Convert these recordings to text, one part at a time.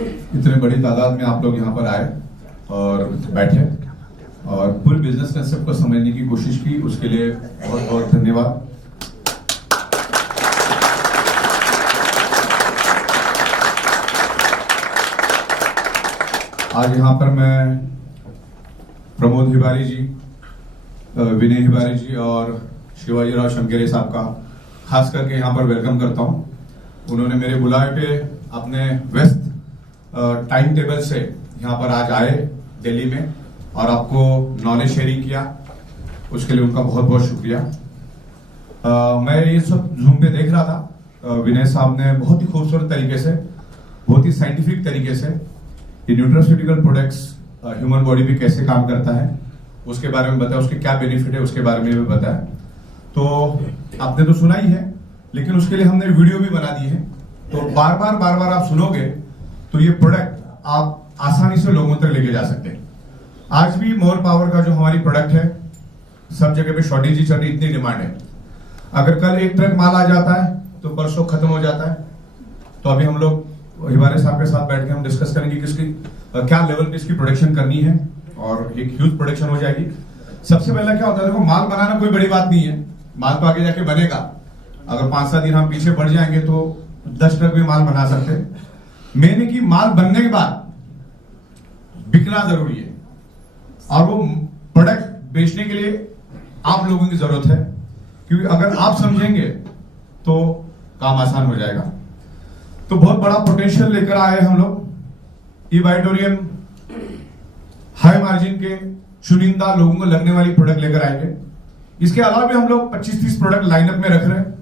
इतने बड़ी तादाद में आप लोग यहाँ पर आए और बैठे और पूरे बिजनेस कंसेप्ट को समझने की कोशिश की, उसके लिए बहुत बहुत धन्यवाद। आज यहाँ पर मैं प्रमोद हिबारी जी, विनय हिबारी जी और शिवाजी राव शंकेरे साहब का खास करके यहाँ पर वेलकम करता हूँ। उन्होंने मेरे बुलावे पे अपने व्यस्त टाइम टेबल से यहाँ पर आज आए दिल्ली में और आपको नॉलेज शेयरिंग किया, उसके लिए उनका बहुत बहुत शुक्रिया। मैं ये सब जूम पे देख रहा था, विनय साहब ने बहुत ही खूबसूरत तरीके से, बहुत ही साइंटिफिक तरीके से ये न्यूट्रास्यूटिकल प्रोडक्ट्स ह्यूमन बॉडी पे कैसे काम करता है उसके बारे में बताया, उसके क्या बेनिफिट है उसके बारे में भी बताया। तो आपने तो सुना ही है, लेकिन उसके लिए हमने वीडियो भी बना दी है, तो बार बार आप सुनोगे तो ये प्रोडक्ट आप आसानी से लोगों तक लेके जा सकते हैं। आज भी मोर पावर का जो हमारी प्रोडक्ट है, सब जगह पे शॉर्टेज ही चल रही, इतनी डिमांड है। अगर कल एक ट्रक माल आ जाता है तो परसों खत्म हो जाता है। तो अभी हम लोग हिबारे साहब के साथ बैठ के हम डिस्कस करेंगे किसकी क्या लेवल पे इसकी प्रोडक्शन करनी है और एक ह्यूज प्रोडक्शन हो जाएगी। सबसे पहला क्या होता है, देखो माल बनाना कोई बड़ी बात नहीं है, माल तो आगे जाके बनेगा। अगर 5-7 दिन हम पीछे बढ़ जाएंगे तो 10 ट्रक भी माल बना सकते हैं। मेन है कि माल बनने के बाद बिकना जरूरी है और वो प्रोडक्ट बेचने के लिए आप लोगों की जरूरत है, क्योंकि अगर आप समझेंगे तो काम आसान हो जाएगा। तो बहुत बड़ा पोटेंशियल लेकर आए हम लोग। ई-वाइटोरियम हाई मार्जिन के चुनिंदा लोगों को लगने वाली प्रोडक्ट लेकर आएंगे। इसके अलावा भी हम लोग 25-30 प्रोडक्ट लाइनअप में रख रहे हैं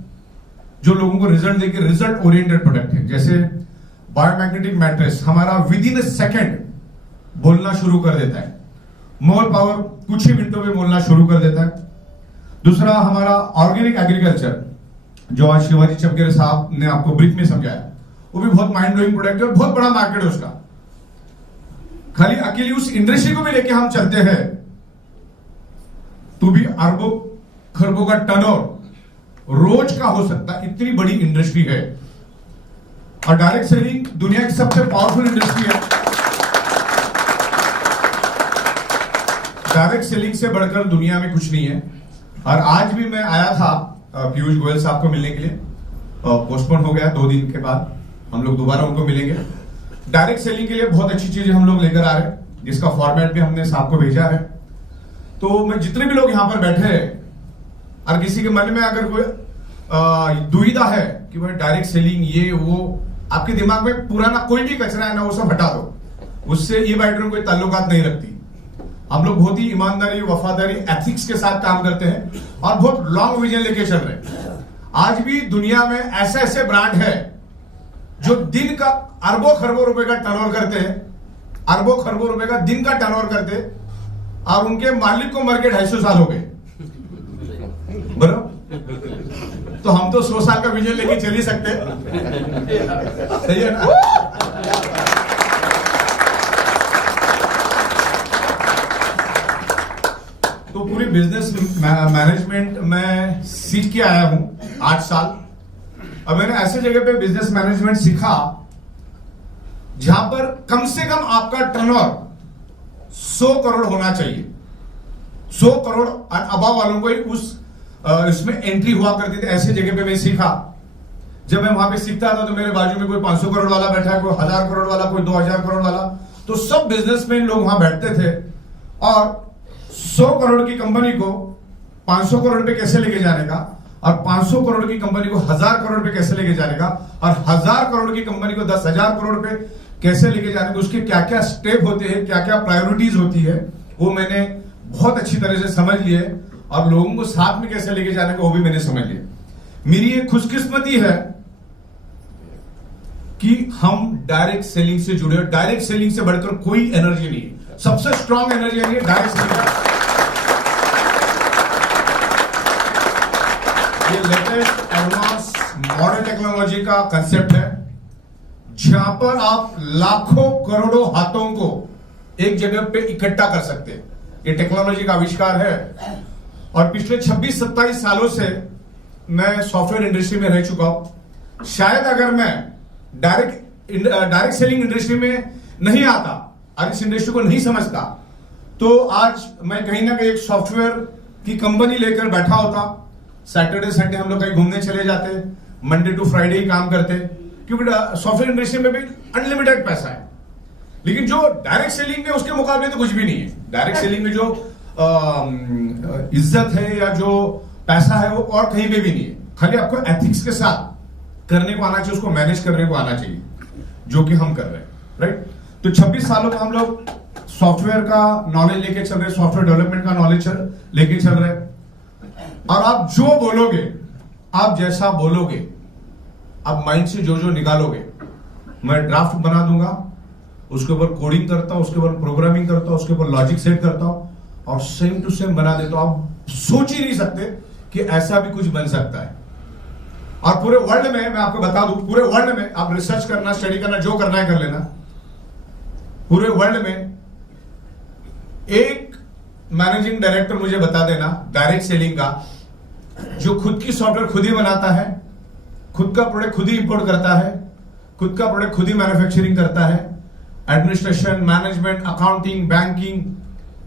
जो लोगों को रिजल्ट देके, रिजल्ट ओरिएंटेड प्रोडक्ट है। जैसे बायोमैग्नेटिक मैट्रेस हमारा विद इन ए सेकेंड बोलना शुरू कर देता है, मोर पावर कुछ ही मिनटों में बोलना शुरू कर देता है। दूसरा हमारा ऑर्गेनिक एग्रीकल्चर जो आज शिवाजी चमकेरे साहब ने आपको ब्रीफ में समझाया, वो भी बहुत माइंड ब्लोइंग प्रोडक्ट है और बहुत बड़ा मार्केट है उसका। खाली अकेली उस इंडस्ट्री को भी लेके हम चलते हैं तो भी अरबों खरबों का टर्नओवर रोज का हो सकता है, इतनी बड़ी इंडस्ट्री है। और डायरेक्ट सेलिंग दुनिया की सबसे पावरफुल इंडस्ट्री है। डायरेक्ट सेलिंग से बढ़कर दुनिया में कुछ नहीं है। और आज भी मैं आया था पीयूष गोयल साहब को मिलने के लिए, पोस्टपोन हो गया, 2 दिन के बाद हम लोग दोबारा उनको मिलेंगे। डायरेक्ट सेलिंग के लिए बहुत अच्छी चीजें हम लोग लेकर आ रहे हैं, जिसका फॉर्मेट भी हमने साहब को भेजा है। तो मैं जितने भी लोग यहां पर बैठे हैं और किसी के मन में अगर कोई दुविधा है कि भाई डायरेक्ट सेलिंग ये वो, आपके दिमाग में पुराना कोई भी कचरा है ना, वो सब हटा दो, उससे ई-वाइटोरियम कोई ताल्लुकात नहीं रखती। हम लोग बहुत ही ईमानदारी, वफादारी, एथिक्स के साथ काम करते हैं और बहुत लॉन्ग विजन लेके चल रहे हैं। आज भी दुनिया में ऐसे ऐसे ब्रांड है जो दिन का अरबों खरबों रुपए का टर्नओवर करते हैं, अरबों खरबों रुपए का दिन का टर्नओवर करते हैं, और उनके मालिक को मर के 250 साल हो गए। बराबर, तो हम तो 100 साल का विजन लेके चल ही सकते, सही है ना? तो पूरी बिजनेस मैनेजमेंट में सीख के आया हूं 8 साल। अब मैंने ऐसे जगह पे बिजनेस मैनेजमेंट सीखा जहां पर कम से कम आपका टर्नओवर 100 करोड़ होना चाहिए। 100 करोड़ अबव वालों को ही इसमें एंट्री हुआ करती थी। ऐसे जगह पे मैं सीखा। जब मैं वहां पे सीखता था तो मेरे बाजू में कोई 500 करोड़ वाला बैठा है, कोई 1000 करोड़ वाला, कोई 2000 करोड़ वाला, तो सब बिजनेसमैन लोग वहां बैठते थे और 100 करोड़ की कंपनी को 500 करोड़ पे कैसे लेके जाने का, और 500 करोड़ की कंपनी को 1000 करोड़ पे कैसे लेके जाने का, और 1000 करोड़ की कंपनी को 10,000 करोड़ पे कैसे लेके जाने का, उसके क्या क्या स्टेप होते हैं, क्या क्या प्रायोरिटीज होती है, वो मैंने बहुत अच्छी तरह से समझ लिए। और लोगों को साथ में कैसे लेके जाने का वो भी मैंने समझ लिया। मेरी एक खुशकिस्मती है कि हम डायरेक्ट सेलिंग से जुड़े। डायरेक्ट सेलिंग से बढ़कर कोई एनर्जी नहीं है, सबसे स्ट्रॉन्ग एनर्जी है डायरेक्ट सेलिंग। ये लेटेस्ट एडवांस मॉडर्न टेक्नोलॉजी का कंसेप्ट है, जहां पर आप लाखों करोड़ों हाथों को एक जगह पे इकट्ठा कर सकते हैं। ये टेक्नोलॉजी का आविष्कार है और पिछले 26-27 सालों से मैं सॉफ्टवेयर इंडस्ट्री में रह चुका हूं। शायद अगर मैं डायरेक्ट डायरेक्ट सेलिंग इंडस्ट्री में नहीं आता और इस इंडस्ट्री को नहीं समझता, तो आज मैं कहीं ना कहीं एक सॉफ्टवेयर की कंपनी लेकर बैठा होता। सैटरडे संडे हम लोग कहीं घूमने चले जाते, मंडे टू फ्राइडे ही काम करते, क्योंकि सॉफ्टवेयर इंडस्ट्री में भी अनलिमिटेड पैसा है। लेकिन जो डायरेक्ट सेलिंग में उसके मुकाबले तो कुछ भी नहीं है। डायरेक्ट सेलिंग में जो इज्जत है या जो पैसा है वो और कहीं पे भी नहीं है। खाली आपको एथिक्स के साथ करने को आना चाहिए, उसको मैनेज करने को आना चाहिए, जो कि हम कर रहे हैं, राइट। तो 26 सालों में हम लोग सॉफ्टवेयर का नॉलेज लेके चल रहे, सॉफ्टवेयर डेवलपमेंट का नॉलेज लेके चल रहे। और आप जो बोलोगे, आप जैसा बोलोगे, आप माइंड से जो जो निकालोगे, मैं ड्राफ्ट बना दूंगा, उसके ऊपर कोडिंग करता हूं, उसके ऊपर प्रोग्रामिंग करता हूं, उसके ऊपर लॉजिक सेट करता हूं और सेम टू सेम बना देता हूं। आप सोच ही नहीं सकते कि ऐसा भी कुछ बन सकता है। और पूरे वर्ल्ड में मैं आपको बता दूं, पूरे वर्ल्ड में आप रिसर्च करना, स्टडी करना, जो करना है कर लेना। पूरे वर्ल्ड में एक मैनेजिंग डायरेक्टर मुझे बता देना डायरेक्ट सेलिंग का, जो खुद की सॉफ्टवेयर खुद ही बनाता है, खुद का प्रोडक्ट खुद ही इंपोर्ट करता है, खुद का प्रोडक्ट खुद ही मैन्युफैक्चरिंग करता है, एडमिनिस्ट्रेशन, मैनेजमेंट, अकाउंटिंग, बैंकिंग,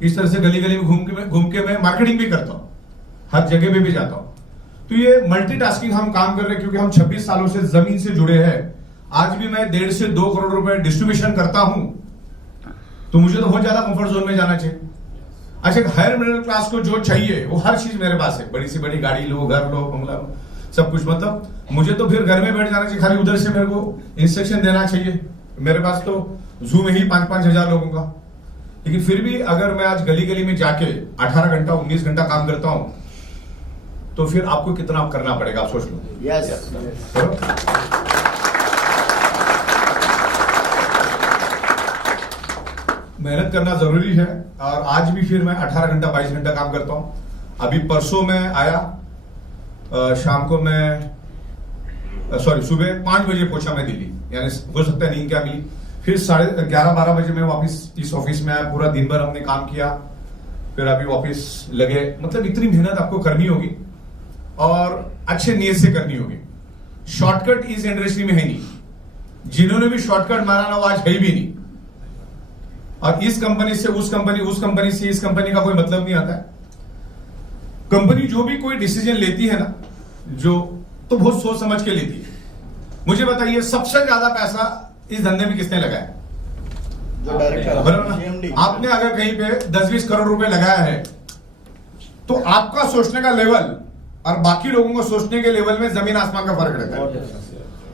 इस तरह से गली गली में घूम के मैं मार्केटिंग भी करता हूं, हर जगह पे भी जाता हूं। तो ये मल्टीटास्किंग हम काम कर रहे हैं, क्योंकि हम 26 सालों से जमीन से जुड़े हैं। आज भी मैं 1.5 से 2 करोड़ रुपए डिस्ट्रीब्यूशन करता हूं, तो मुझे तो बहुत ज्यादा कंफर्ट जोन में जाना चाहिए। अच्छा, हायर मिडिल क्लास को जो चाहिए वो हर चीज मेरे पास है, बड़ी सी बड़ी गाड़ी लो, घर लो, बंगला लो, सब कुछ। मतलब मुझे तो फिर घर में बैठ जाना चाहिए, खाली उधर से मेरे को इंस्ट्रक्शन देना चाहिए। मेरे पास तो जूम में ही 5-5 हजार लोगों का। लेकिन फिर भी अगर मैं आज गली गली में जाके 18 घंटा 19 घंटा काम करता हूं, तो फिर आपको कितना करना पड़ेगा, आप सोच लो। मेहनत करना जरूरी है। और आज भी फिर मैं 18 घंटा 22 घंटा काम करता हूं। अभी परसों मैं आया, शाम को मैं सुबह 5 बजे पहुंचा मैं दिल्ली, यानी हो सकता है नींद क्या मिली। फिर 11:30-12 बजे मैं वापस इस ऑफिस में आया। पूरा दिन भर हमने काम किया, फिर अभी वापस लगे। मतलब इतनी मेहनत आपको करनी होगी और अच्छे नियत से करनी होगी। शॉर्टकट इस इंडस्ट्री में है नहीं। जिन्होंने भी शॉर्टकट मारा ना, वो आज है भी नहीं। और इस कंपनी से उस कंपनी, उस कंपनी से इस कंपनी का कोई मतलब नहीं आता है। कंपनी जो भी कोई डिसीजन लेती है ना, जो तो बहुत सोच समझ के लेती है। मुझे बताइए, सबसे ज्यादा पैसा इस धंधे में किसने लगाया? जो डायरेक्टर, बराबर ना? आपने अगर कहीं पे 10-20 करोड़ रुपए लगाया है, तो आपका सोचने का लेवल और बाकी लोगों को सोचने के लेवल में जमीन आसमान का फर्क रहता है।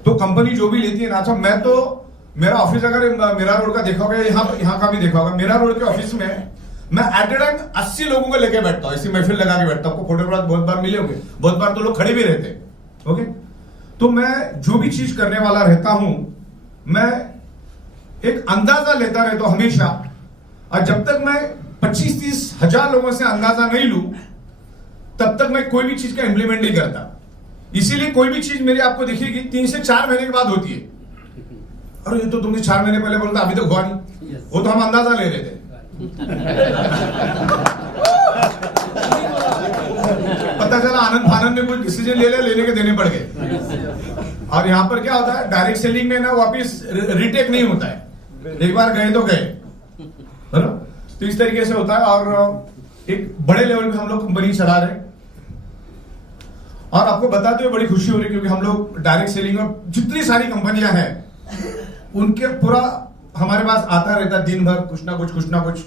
तो कंपनी जो भी लेती है ना, मैं तो मेरा ऑफिस अगर मेरा रोड का देखा होगा, यहाँ का भी देखा होगा, मेरा रोड के ऑफिस में मैं एट ए टाइम 80 लोगों को लेके बैठता हूँ, ऐसी महफिल लगा के बैठता हूँ। आपको फोटोग्राफ बहुत बार मिले होंगे, बहुत बार तो लोग खड़े भी रहते हैं। ओके, तो मैं जो भी चीज करने वाला रहता हूं, मैं एक अंदाजा लेता रहता हूं हमेशा। और जब तक मैं 25-30 हजार लोगों से अंदाजा नहीं लूं, तब तक मैं कोई भी चीज का इंप्लीमेंट नहीं करता। इसीलिए कोई भी चीज मेरी आपको दिखेगी 3 से 4 महीने के बाद होती है। अरे ये तो तुमने 4 महीने पहले बोला था, अभी तक हुआ नहीं। वो तो हम अंदाजा ले रहे थे। पता चला आनंद फानंद में कुछ डिसीजन लेने के देने पड़ गए। और यहां पर क्या होता है, डायरेक्ट सेलिंग में ना वापिस रिटेक नहीं होता है। एक बार गए तो गए, है ना? तो इस तरीके से होता है। और एक बड़े लेवल पे हम लोग कंपनी चला रहे हैं। और आपको बताते हुए बड़ी खुशी हो रही है, क्योंकि हम लोग डायरेक्ट सेलिंग और जितनी सारी कंपनियां हैं, उनके पूरा हमारे पास आता रहता है दिन भर कुछ ना कुछ।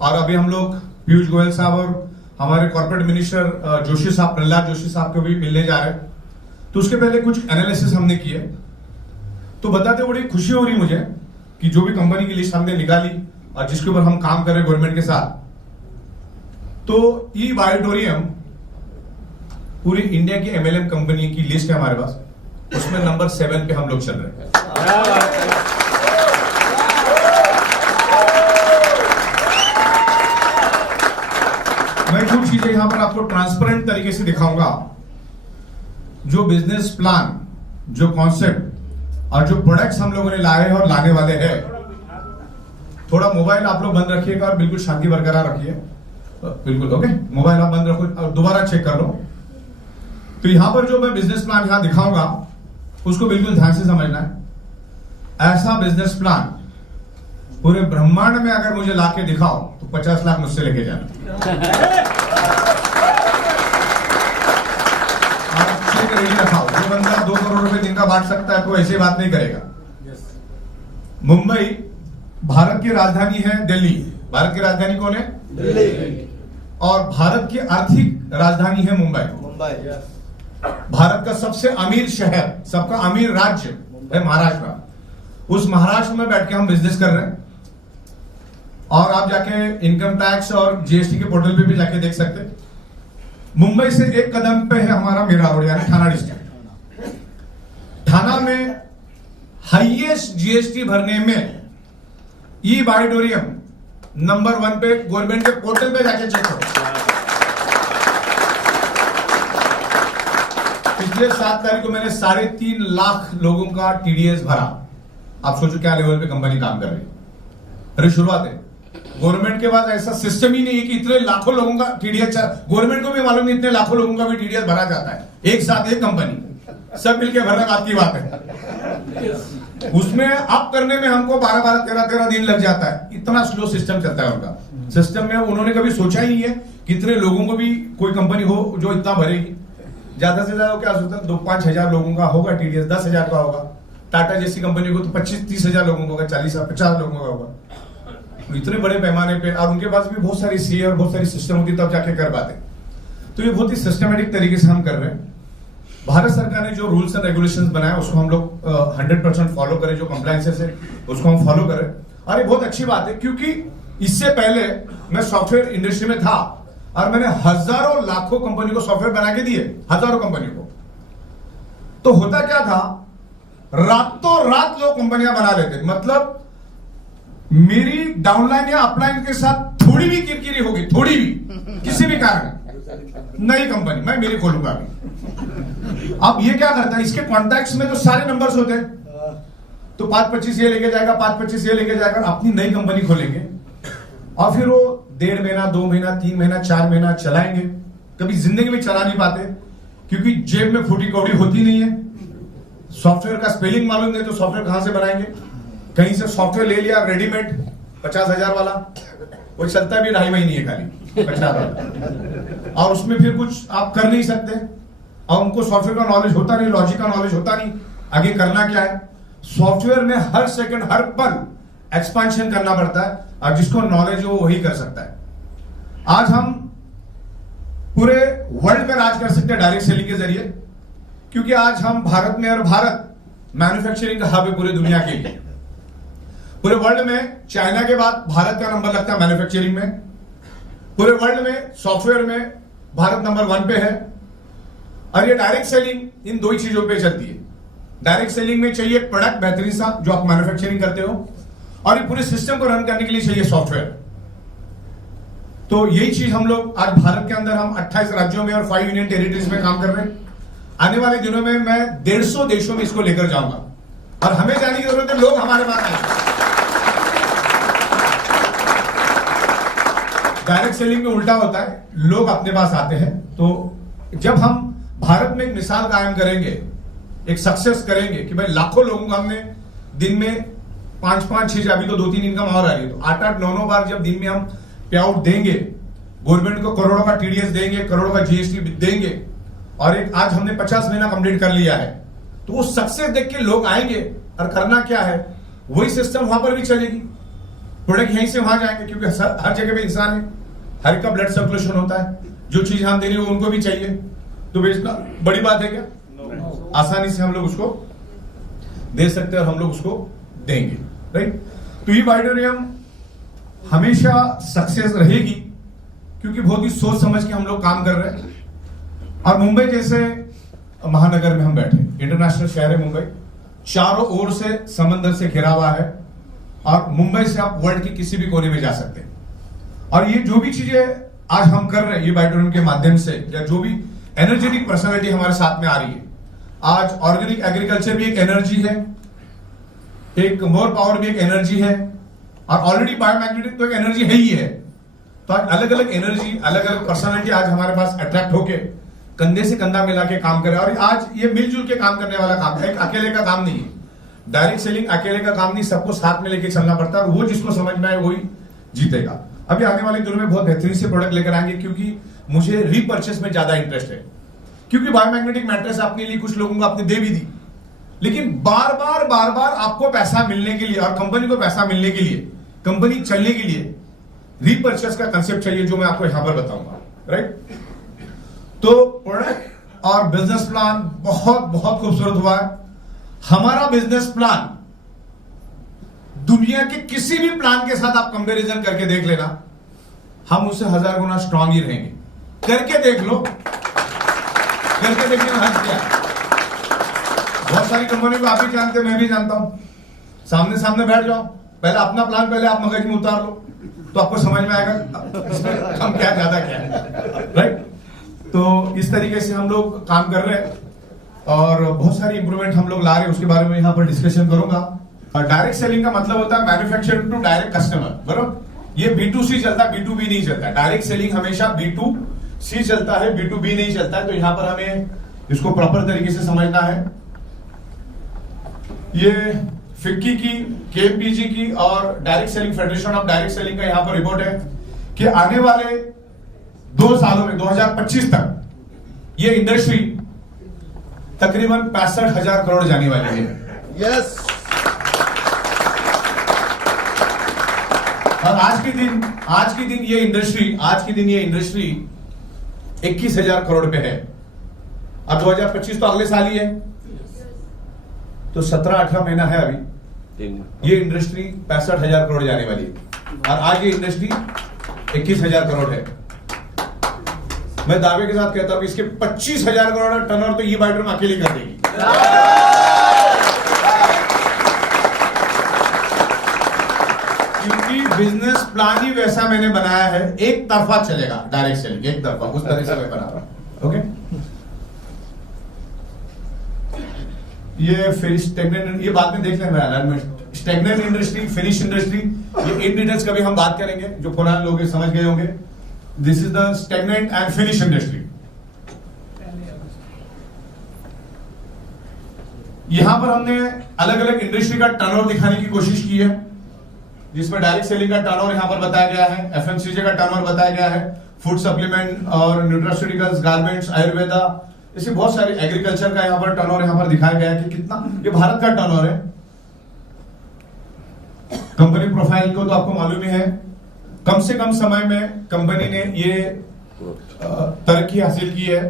और अभी हम लोग पीयूष गोयल साहब और हमारे कॉर्पोरेट मिनिस्टर जोशी साहब, प्रहलाद जोशी साहब को भी मिलने जा रहे हैं। तो उसके पहले कुछ एनालिसिस हमने किए। तो बताते बड़ी खुशी हो रही मुझे कि जो भी कंपनी की लिस्ट हमने निकाली और जिसके ऊपर हम काम कर रहे हैं गवर्नमेंट के साथ, तो ई बायोटोरियम पूरी इंडिया की एमएलएम कंपनी की लिस्ट है हमारे पास, उसमें नंबर 7 पे हम लोग चल रहे हैं। मैं कुछ चीजें यहां पर आपको ट्रांसपेरेंट तरीके से दिखाऊंगा। जो बिजनेस प्लान, जो कॉन्सेप्ट और जो प्रोडक्ट्स हम लोगों ने लाए और लाने वाले हैं। थोड़ा मोबाइल आप लोग बंद रखिएगा और बिल्कुल शांति बरकरार रखिए। बिल्कुल ओके, मोबाइल आप बंद रखो और दोबारा चेक कर लो। तो यहां पर जो मैं बिजनेस प्लान यहां दिखाऊंगा, उसको बिल्कुल ध्यान से समझना है। ऐसा बिजनेस प्लान पूरे ब्रह्मांड में अगर मुझे लाके दिखाओ तो 50 लाख मुझसे लेके जाना। आप चेक रेडी रखाओ, जो बंदा 2 करोड़ रुपए दिन का बांट सकता है तो ऐसी बात नहीं करेगा। मुंबई भारत की राजधानी है, दिल्ली भारत की राजधानी कौन है? दिल्ली। और भारत की आर्थिक राजधानी है मुंबई। भारत का सबसे अमीर शहर, सबका अमीर राज्य है महाराष्ट्र। उस महाराष्ट्र में बैठ के हम बिजनेस कर रहे हैं। और आप जाके इनकम टैक्स और जीएसटी के पोर्टल पे भी जाके देख सकते हैं। मुंबई से एक कदम पे है हमारा मीरा रोड यानी थाना डिस्ट्रिक्ट। थाना में हाईएस्ट जीएसटी भरने में ई ऑडिटोरियम नंबर 1 पे गवर्नमेंट के पोर्टल पे जाके चेक करो। पिछले 7 तारीख को मैंने 3.5 लाख लोगों का टीडीएस भरा। आप सोचो क्या लेवल पे कंपनी काम कर रही है। अरे शुरुआत है। गवर्नमेंट के पास ऐसा सिस्टम ही नहीं है कि इतने लाखों लोगों का टीडीएस, गवर्नमेंट को भी मालूम नहीं इतने लाखों लोगों का भी टीडीएस भरा जाता है एक साथ, एक कंपनी सब मिलकर भरना बात की बात है। उसमें अप करने में हमको 12-12, 13-13 दिन लग जाता है। इतना स्लो सिस्टम चलता है उनका। सिस्टम में उन्होंने कभी सोचा ही नहीं है कि इतने लोगों को भी कोई कंपनी हो जो इतना भरेगी। ज्यादा से ज्यादा क्या सोचता है 2-5 हजार लोगों का होगा टीडीएस, 10 हजार का होगा। टाटा जैसी कंपनी को तो 25-30 हजार लोगों का होगा, 40-50 लोगों का होगा। इतने बड़े पैमाने पे, और उनके पास भी बहुत सारी सीए और बहुत सारी सिस्टम होती तब जाके कर पाते। तो ये बहुत ही सिस्टमेटिक तरीके से हम कर रहे हैं। भारत सरकार ने जो रूल्स एंड रेगुलेशंस बनाए उसको हम लोग 100% फॉलो करें, जो कंप्लायंसेस है उसको हम फॉलो करें। और ये बहुत अच्छी बात है क्योंकि इससे पहले मैं सॉफ्टवेयर इंडस्ट्री में था और मैंने हजारों लाखों कंपनी को सॉफ्टवेयर बना के दिए, हजारों कंपनी को। तो होता क्या था, रातों रात लोग कंपनियां बना लेते। मतलब मेरी डाउनलाइन या अपलाइन के साथ थोड़ी भी किरकिरी होगी, थोड़ी भी किसी भी कारण, नई कंपनी मैं मेरी खोलूंगा अभी। अब ये क्या करता है, इसके कॉन्टैक्ट्स में जो सारे नंबर्स होते हैं तो 5-25 ये लेके जाएगा, 5-25 ये लेके जाएगा, अपनी नई कंपनी खोलेंगे और फिर वो 1.5 महीना, 2 महीना, 3 महीना, 4 महीना चलाएंगे। कभी जिंदगी में चला नहीं पाते क्योंकि जेब में फूटी कौड़ी होती नहीं है। सॉफ्टवेयर का स्पेलिंग मालूम नहीं तो सॉफ्टवेयर कहां से बनाएंगे। कहीं से सॉफ्टवेयर ले लिया रेडीमेड 50,000 वाला, वो चलता भी 2.5 महीने है खाली 50 वाला, और उसमें फिर कुछ आप कर नहीं सकते। और उनको सॉफ्टवेयर का नॉलेज होता नहीं, लॉजिक का नॉलेज होता नहीं, आगे करना क्या है। सॉफ्टवेयर में हर सेकंड, हर पल एक्सपांशन करना पड़ता है और जिसको नॉलेज हो वही कर सकता है। आज हम पूरे वर्ल्ड में राज कर सकते हैं डायरेक्ट सेलिंग के जरिए, क्योंकि आज हम भारत में, और भारत मैन्युफैक्चरिंग का हब है पूरी दुनिया के लिए। पूरे वर्ल्ड में चाइना के बाद भारत का नंबर लगता है मैन्युफैक्चरिंग में। पूरे वर्ल्ड में सॉफ्टवेयर में भारत नंबर 1 पे है। और ये डायरेक्ट सेलिंग इन 2 ही चीजों पे चलती है। डायरेक्ट सेलिंग में चाहिए प्रोडक्ट बेहतरीन सा जो आप मैन्युफैक्चरिंग करते हो, और ये पूरे सिस्टम को रन करने के लिए चाहिए सॉफ्टवेयर। तो यही चीज हम लोग आज भारत के अंदर हम 28 राज्यों में और 5 यूनियन टेरिटरीज में काम कर रहे हैं। आने वाले दिनों में मैं 150 देशों में इसको लेकर जाऊंगा और हमें जाने की जरूरत है, लोग हमारे पास आएंगे। डायरेक्ट सेलिंग में उल्टा होता है, लोग अपने पास आते हैं। तो जब हम भारत में एक मिसाल कायम करेंगे, एक सक्सेस करेंगे कि भाई लाखों लोगों को हमने दिन में 5-5, 6, अभी तो 2-3 इनकम और आ रही है, तो 8-8, 9-9 बार जब दिन में हम पे आउट देंगे, गवर्नमेंट को करोड़ों का टीडीएस देंगे, करोड़ों का जीएसटी देंगे, और एक आज हमने 50 महीना कंप्लीट कर लिया है, तो वो सक्सेस देख के लोग आएंगे। और करना क्या है, वही सिस्टम वहां पर भी चलेगी। प्रोडक्ट यहीं से वहां जाएंगे क्योंकि हर जगह पे इंसान है, हर का ब्लड सर्कुलेशन होता है। जो चीज हम दे रहे हैं वो उनको भी चाहिए, तो बेचना बड़ी बात है क्या? आसानी से हम लोग उसको दे सकते हैं और हम लोग उसको देंगे, राइट। तो ये ऑडिटोरियम हमेशा सक्सेस रहेगी क्योंकि बहुत ही सोच समझ के हम लोग काम कर रहे हैं। और मुंबई जैसे महानगर में हम बैठे, इंटरनेशनल शहर है मुंबई, चारों ओर से समंदर से घिरा हुआ है, और मुंबई से आप वर्ल्ड के किसी भी कोने में जा सकते हैं। और ये जो भी चीजें आज हम कर रहे हैं ये ऑडिटोरियम के माध्यम से, या जो भी एनर्जेटिक पर्सनालिटी हमारे साथ में आ रही है। आज ऑर्गेनिक एग्रीकल्चर भी एक एनर्जी है, एक मोर पावर भी एक एनर्जी है, और ऑलरेडी बायोमैग्नेटिक तो एक एनर्जी है ही है। तो आज अलग अलग एनर्जी, अलग अलग पर्सनालिटी आज हमारे पास अट्रैक्ट होके कंधे से कंधा मिला के काम करे। और आज ये मिलजुल के काम करने वाला काम है, एक अकेले का काम नहीं है। डायरेक्ट सेलिंग अकेले का काम नहीं, सबको साथ में लेके चलना पड़ता है, और वो जिसको समझ में आए वही जीतेगा। अभी आने वाले दिनों में बहुत बेहतरीन से प्रोडक्ट लेकर आएंगे, क्योंकि मुझे रीपर्चेस में ज्यादा इंटरेस्ट है। क्योंकि बायोमैग्नेटिक मैट्रेस अपने लिए कुछ लोगों को आपने दे भी दी, लेकिन बार बार आपको पैसा मिलने के लिए और कंपनी को पैसा मिलने के लिए, कंपनी चलने के लिए रीपर्चेस का कंसेप्ट चाहिए, जो मैं आपको यहां पर बताऊंगा, राइट। तो प्रोडक्ट और बिजनेस प्लान बहुत खूबसूरत हुआ है। हमारा बिजनेस प्लान दुनिया के किसी भी प्लान के साथ आप कंपैरिजन करके देख लेना, हम उससे 1000 गुना स्ट्रांग ही रहेंगे। करके देख लो, करके देखने में हद क्या है। बहुत सारी कंपनी को आप भी जानते, मैं भी जानता हूं। सामने बैठ जाओ, पहले अपना प्लान पहले आप मगज में उतार लो, तो आपको समझ में आएगा हम क्या ज्यादा क्या है, राइट। तो इस तरीके से हम लोग काम कर रहे हैं और बहुत सारी इंप्रूवमेंट हम लोग ला रहे हैं, उसके बारे में यहां पर डिस्कशन करूंगा। डायरेक्ट सेलिंग का मतलब होता है मैन्युफैक्चरिंग टू डायरेक्ट कस्टमर, बराबर। ये B2C चलता है, B2B नहीं चलता। डायरेक्ट सेलिंग हमेशा B2C चलता है, B2B नहीं चलता है। तो यहां पर हमें इसको प्रॉपर तरीके से समझना है। ये फिक्की की, KPG की और direct selling federation of direct selling का यहां पर रिपोर्ट है कि आने वाले 2 सालों में 2025 तक ये इंडस्ट्री तकरीबन 65,000 करोड़ जाने वाली है। यस। और आज के दिन ये इंडस्ट्री 21,000 करोड़ पे है। अब 2025 तो अगले साल ही है, तो 17-18 महीना है अभी। ये इंडस्ट्री 65,000 करोड़ जाने वाली है, और आज ये इंडस्ट्री 21,000 करोड़ है। मैं दावे के साथ कहता हूं कि इसके 25,000 करोड़ टर्नओवर तो ये बायोड्रम अकेले कर देगी। क्योंकि बिजनेस प्लान ही वैसा मैंने बनाया है, एक तरफा चलेगा डायरेक्ट सेलिंग, एक तरफा, उस तरह से मैं बना रहा हूं। ओके, ये फिनिश स्टैग्नेंट, ये बाद में देख लेंगे alignment. Stagnant industry, finish industry, ये इन डिटेल्स कभी हम बात करेंगे, जो पुराने लोग समझ गए होंगे। This is the stagnant and finish industry. यहां पर हमने अलग अलग इंडस्ट्री का टर्नओवर दिखाने की कोशिश की है, जिसमें डायरेक्ट सेलिंग का टर्नओवर यहां पर बताया गया है, FMCG का टर्नओवर बताया गया है, फूड सप्लीमेंट और न्यूट्रास्यूटिकल्स, गारमेंट्स, आयुर्वेदा, ऐसे बहुत सारे, एग्रीकल्चर का यहां पर टर्नओवर यहां पर दिखाया गया है कि कितना ये भारत का टर्नओवर है। कंपनी प्रोफाइल को तो आपको मालूम ही है, कम से कम समय में कंपनी ने ये तरक्की हासिल की है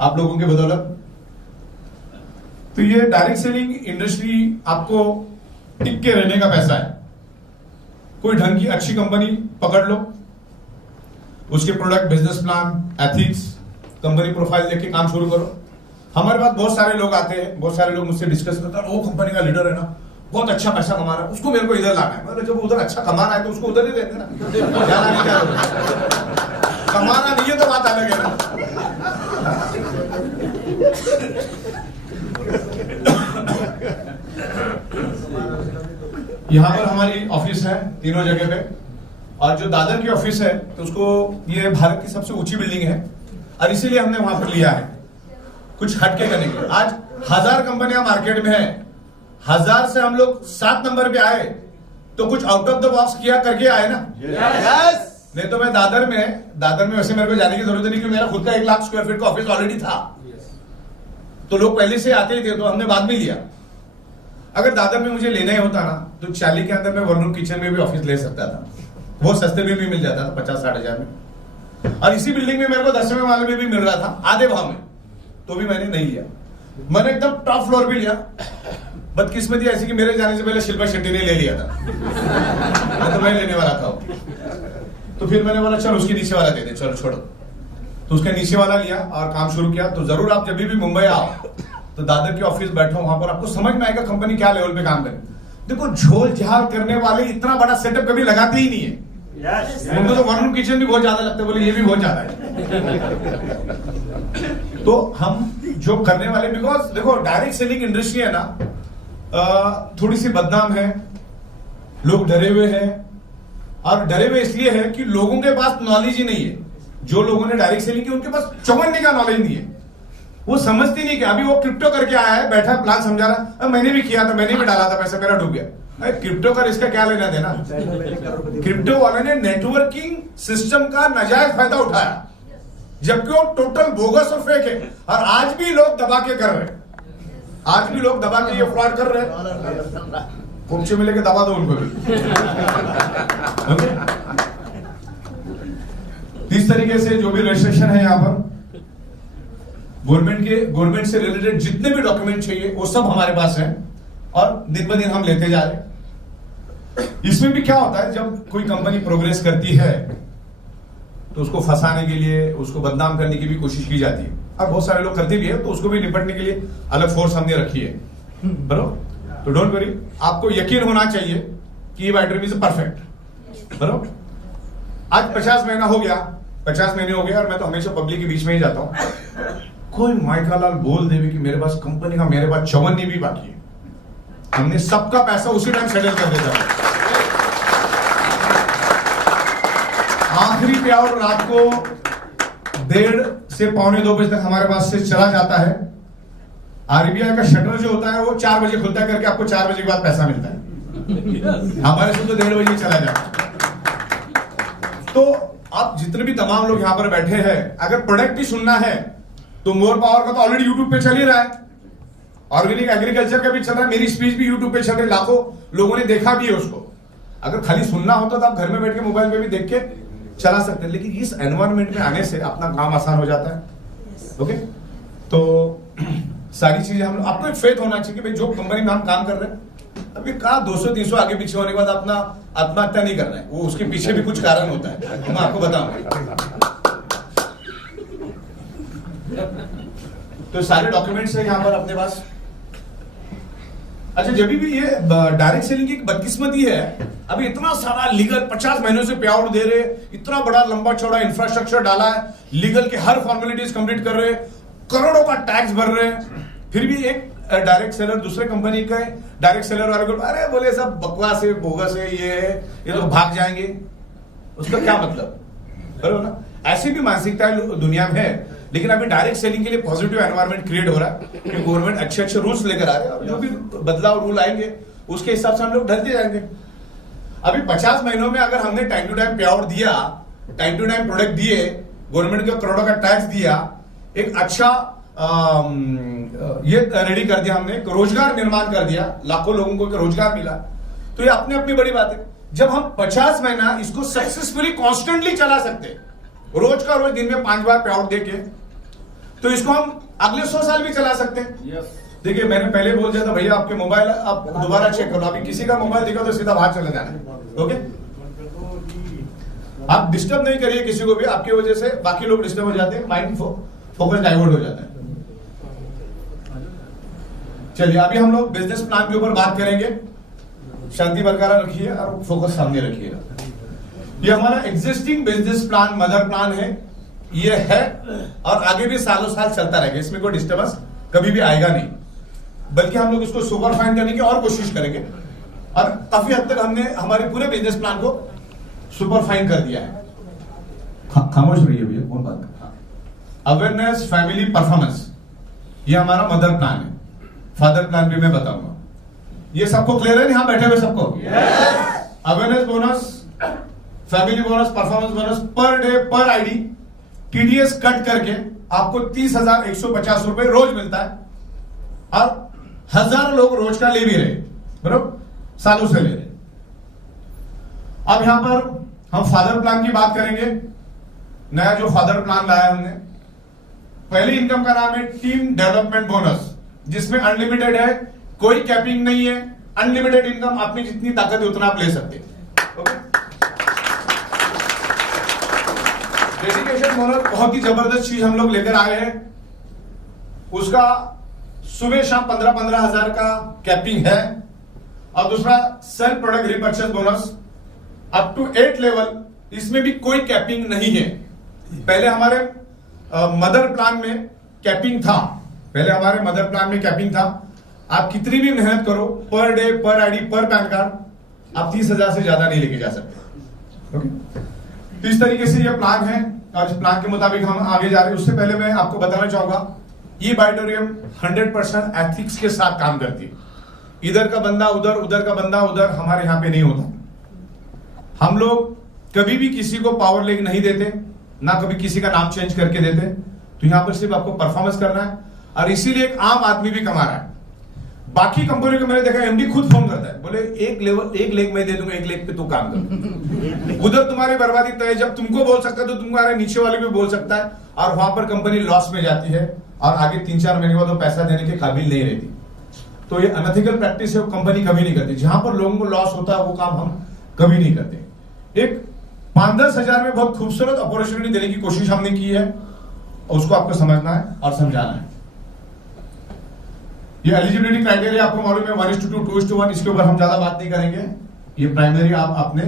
आप लोगों के बदौलत। तो ये डायरेक्ट सेलिंग इंडस्ट्री आपको टिक के रहने का पैसा है। कोई ढंग की अच्छी कंपनी पकड़ लो, उसके product, business plan, ethics, company profile देख के काम शुरू करो। हमारे पास बहुत सारे लोग आते हैं, बहुत सारे लोग मुझसे डिस्कस करते हैं, वो कंपनी का लीडर है ना, बहुत अच्छा पैसा कमा रहा है, उसको मेरे को इधर लाना है। मतलब जब उधर अच्छा कमा रहा है तो उसको उधर ही देते ना, जाना नहीं, क्या कमाना नहीं है तो बात अलग है ना। यहां पर हमारी ऑफिस है तीनों जगह पे, और जो दादर की ऑफिस है तो उसको, ये भारत की सबसे ऊंची बिल्डिंग है, और इसीलिए हमने वहां पर लिया है कुछ हटके करने के लिए। आज 1000 कंपनियां मार्केट में है, 1000 से हम लोग 7 नंबर पे आए, तो कुछ आउट ऑफ द बॉक्स किया करके आए ना। यस। नहीं तो मैं दादर में वैसे मेरे को जाने की जरूरत नहीं, क्योंकि मेरा खुद का 1 लाख स्क्वायर फीट का ऑफिस ऑलरेडी था, तो लोग पहले से आते ही थे, तो हमने बाद में लिया। अगर दादर में मुझे लेना ही होता ना, तो 40 के अंदर में वन रूम किचन में भी ऑफिस ले सकता था, वो सस्ते में भी मिल जाता था, 50-60 हजार में। और इसी बिल्डिंग में मेरे को 10वें माले में भी मिल रहा था आधे भाव में, तो भी मैंने नहीं लिया। मैंने एकदम टॉप फ्लोर भी लिया। बदकिस्मती ऐसी कि मेरे जाने से पहले शिल्पा शेट्टी ने ले लिया था, तो मैं लेने वाला था। तो फिर मैंने बोला चलो उसके नीचे वाला दे दे, चलो छोड़ो, तो उसके नीचे वाला लिया और काम शुरू किया। तो जरूर आप जब भी मुंबई आओ तो दादर के ऑफिस बैठो, वहां पर आपको समझ में आएगा कंपनी क्या लेवल पे काम करे। देखो, झोल झाल करने वाले इतना बड़ा सेटअप कभी लगाते ही नहीं है। उनको तो वन रूम किचन भी बहुत ज्यादा लगता है, बोले ये भी बहुत ज्यादा है। तो हम जो करने वाले, बिकॉज देखो डायरेक्ट सेलिंग इंडस्ट्री है ना, थोड़ी सी बदनाम है, लोग डरे हुए हैं, और डरे हुए इसलिए है कि लोगों के पास नॉलेज ही नहीं है। जो लोगों ने डायरेक्ट सेलिंग की उनके पास चौवन्नी का नॉलेज नहीं है। वो समझती नहीं कि अभी वो क्रिप्टो करके आया है, बैठा प्लान समझा रहा, मैंने भी किया था, मैंने भी डाला था पैसा, मेरा डूब गया। अरे क्रिप्टो का इसका क्या लेना देना? क्रिप्टो वाले ने नेटवर्किंग सिस्टम का नाजायज फायदा उठाया, जबकि वो टोटल बोगस और फेक है, और आज भी लोग दबा के कर रहे हैं, आज भी लोग दबा के ये फ्रॉड कर रहे हैं। कुर्सी में लेके दबा दो उनको भी। इस तरीके से जो भी रजिस्ट्रेशन है यहाँ पर, गवर्नमेंट से रिलेटेड जितने भी डॉक्यूमेंट चाहिए वो सब हमारे पास है, और दिन ब दिन हम लेते जा रहे हैं। इसमें भी क्या होता है, जब कोई कंपनी प्रोग्रेस करती है तो उसको फंसाने के लिए, उसको बदनाम करने की भी कोशिश की जाती है, और बहुत सारे लोग करते भी है, तो उसको भी निपटने के लिए अलग फोर्स हमने रखी है, बरोबर। तो डोंट वरी, आपको यकीन होना चाहिए कि ये ड्रीम इज परफेक्ट, बरोबर। आज 50 महीना हो गया, 50 महीने हो गए, और मैं तो हमेशा पब्लिक के बीच में ही जाता हूं। कोई माइकालाल बोल देवे कि मेरे पास कंपनी का, मेरे पास 54 भी बाकी है, हमने सबका पैसा उसी टाइम सेटल कर देता है। आखिरी पे आउट रात को 1:30 से 1:45 बजे तक हमारे पास से चला जाता है। आरबीआई का शटर जो होता है वो 4 बजे खुलता है, करके आपको 4 बजे के बाद पैसा मिलता है। हमारे से तो 1:30 बजे चला जाता है। तो आप जितने भी तमाम लोग यहां पर बैठे हैं, अगर प्रोडक्ट ही सुनना है तो मोर पावर का तो ऑलरेडी यूट्यूब पे चल ही रहा है, ऑर्गेनिक एग्रीकल्चर का भी चल रहा है, मेरी स्पीच भी यूट्यूब पे चल रही है, लाखों लोगों ने देखा भी है उसको। अगर खाली सुनना होता तो आप घर में बैठ के मोबाइल पे भी देख के चला सकते हैं, लेकिन इस एनवायरनमेंट में आने से अपना काम आसान हो जाता है। ओके, तो सारी चीजें हम, आपको एक फेथ होना चाहिए कि भाई जो कंपनी में हम काम कर रहे हैं, अभी कहा 200-300 आगे पीछे होने के बाद अपना आत्महत्या नहीं करना है, वो उसके पीछे भी कुछ कारण होता है, मैं आपको बताऊंगा। तो सारे डॉक्यूमेंट्स है यहाँ पर अपने पास। अच्छा, जब भी ये डायरेक्ट सेलिंग की एक बदकिस्मती है, अभी इतना सारा लीगल 50 महीनों से पे आउट दे रहे, इतना बड़ा लंबा चौड़ा इंफ्रास्ट्रक्चर डाला है, लीगल के हर फॉर्मेलिटीज कंप्लीट कर रहे, करोड़ों का टैक्स भर रहे, फिर भी एक डायरेक्ट सेलर दूसरे कंपनी का डायरेक्ट सेलर वाले को अरे बोले सब बकवास है, बोगस है, ये तो भाग जाएंगे, उसका क्या मतलब? बराबर ना? ऐसी भी मानसिकता दुनिया में है, लेकिन अभी डायरेक्ट सेलिंग के लिए पॉजिटिव एनवायरनमेंट क्रिएट हो रहा है कि गवर्नमेंट अच्छे अच्छे रूल्स लेकर आ रहे हैं, जो भी बदलाव रूल आएंगे उसके हिसाब से हम लोग ढलते जाएंगे। अभी 50 महीनों में अगर हमने टाइम टू टाइम पे आउट दिया, टाइम टू टाइम प्रोडक्ट दिए, गवर्नमेंट को करोड़ों का टैक्स दिया, एक अच्छा ये रेडी कर दिया हमने, रोजगार निर्माण कर दिया, लाखों लोगों को रोजगार मिला, तो ये अपनी अपनी बड़ी बात है। जब हम 50 महीना इसको सक्सेसफुली कॉन्स्टेंटली चला सकते, रोज का रोज दिन में 5 बार पे आउट देके, तो इसको हम अगले 100 साल भी चला सकते हैं। देखिए, मैंने पहले बोल दिया था भैया आपके मोबाइल आप दोबारा चेक करो, अभी किसी का मोबाइल देखा तो सीधा बाहर चले जाना। ओके, आप डिस्टर्ब नहीं करिए किसी को भी, आपकी वजह से बाकी लोग डिस्टर्ब हो जाते हैं, माइंड फोकस डाइवर्ट हो जाता है। चलिए, अभी हम लोग बिजनेस प्लान के ऊपर बात करेंगे। शांति बरकरार रखिए और फोकस सामने रखिएगा। ये हमारा existing business plan, mother plan है, ये है, और आगे भी सालों साल चलता रहेगा, इसमें कोई डिस्टर्बेंस कभी भी आएगा नहीं, बल्कि हम लोग इसको सुपर फाइन करने की और कोशिश करेंगे, और काफी हद तक हमने हमारे पूरे बिजनेस प्लान को सुपर फाइन कर दिया है। खामोश रहिए भैया, कौन बात कर। अवेयरनेस, फैमिली, परफॉर्मेंस, ये हमारा मदर प्लान है। फादर प्लान भी मैं बताऊंगा। ये सबको क्लियर है यहां बैठे हुए सबको? Awareness bonus, family bonus, performance bonus, per day पर आईडी टीडीएस कट करके आपको 30,150 रुपए रोज मिलता है, और हजारों लोग रोज का ले भी रहे, बराबर, सालों से ले रहे। अब यहां पर हम फादर प्लान की बात करेंगे। नया जो फादर प्लान लाया हमने, पहली इनकम का नाम है टीम डेवलपमेंट बोनस, जिसमें अनलिमिटेड है, कोई कैपिंग नहीं है, अनलिमिटेड इनकम, आपकी जितनी ताकत है उतना आप ले सकते हैं। ओके, डेडिकेशन बोनस बहुत ही जबरदस्त चीज हम लोग लेकर आए हैं। उसका सुबह शाम 15-15 हजार का कैपिंग है, और दूसरा self product repurchase bonus up to 8 level, इसमें भी कोई कैपिंग नहीं है। पहले हमारे मदर प्लान में कैपिंग था, आप कितनी भी मेहनत करो, पर डे पर आईडी पर पैन कार्ड आप 30,000 से ज्यादा नहीं लेके जा सकते। ओके, तो इस तरीके से ये प्लान है, और इस प्लान के मुताबिक हम आगे जा रहे हैं। उससे पहले मैं आपको बताना चाहूंगा ये बाइटोरियम 100% एथिक्स के साथ काम करती है। इधर का बंदा उधर, उधर का बंदा उधर, हमारे यहां पे नहीं होता। हम लोग कभी भी किसी को पावर लेग नहीं देते, ना कभी किसी का नाम चेंज करके देते। तो यहां पर सिर्फ आपको परफॉर्मेंस करना है, और इसीलिए एक आम आदमी भी कमा रहा है। बाकी कंपनी को मैंने देखा, एमडी खुद फोन करता है, बोले एक लेग मैं दे दूंगा, एक लेग पे तू काम कर। उधर तुम्हारी बर्बादी तय है। जब तुमको बोल सकता है तो तुम्हारे नीचे वाले भी बोल सकता है, और वहां पर कंपनी लॉस में जाती है, और आगे 3-4 महीने बाद वो पैसा देने के काबिल नहीं रहती। तो ये अनएथिकल प्रैक्टिस है, वो कंपनी कभी नहीं करती। जहां पर लोगों को लॉस होता है वो काम हम कभी नहीं करते। एक 5-10 हजार में बहुत खूबसूरत अपॉर्चुनिटी देने की कोशिश हमने की है, उसको आपको समझना है और समझाना है। ये एलिजिबिलिटी क्राइटेरिया आपको मालूम है, 1:2, 2:1, इसके ऊपर हम ज्यादा बात नहीं करेंगे। ये प्राइमरी आप अपने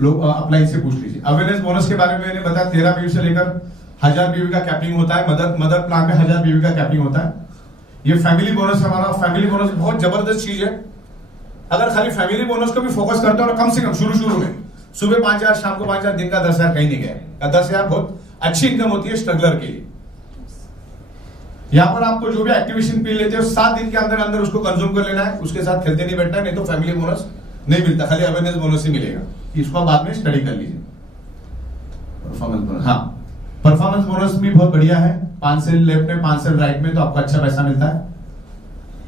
लोग अप्लाई से पूछ लीजिए। अवेयरनेस बोनस के बारे में मैंने बताया, 13 बीवी से लेकर 1000 बीवी का कैपिंग होता है। मदर प्लान में 1000 बीवी का कैपिंग होता है। ये फैमिली बोनस हमारा, फैमिली बोनस बहुत जबरदस्त चीज है। अगर खाली फैमिली बोनस को भी फोकस करते हो, कम से कम शुरू में सुबह 5000, शाम को 5000, दिन का 10,000 कहीं नहीं गया। 10,000 बहुत अच्छी इनकम होती है स्ट्रगलर के लिए। यहां पर आपको जो भी एक्टिवेशन पी लेते हो 7 दिन के अंदर अंदर उसको कंज्यूम कर लेना है, उसके साथ खेलते नहीं बैठना, नहीं तो फैमिली बोनस नहीं मिलता, खाली अवेयरनेस बोनस ही मिलेगा। इसको बाद में स्टडी कर लीजिए। परफॉर्मेंस बोनस, हाँ परफॉर्मेंस बोनस भी बहुत बढ़िया है। 5 सेल लेफ्ट में 5 सेल राइट में, तो आपको अच्छा पैसा मिलता है।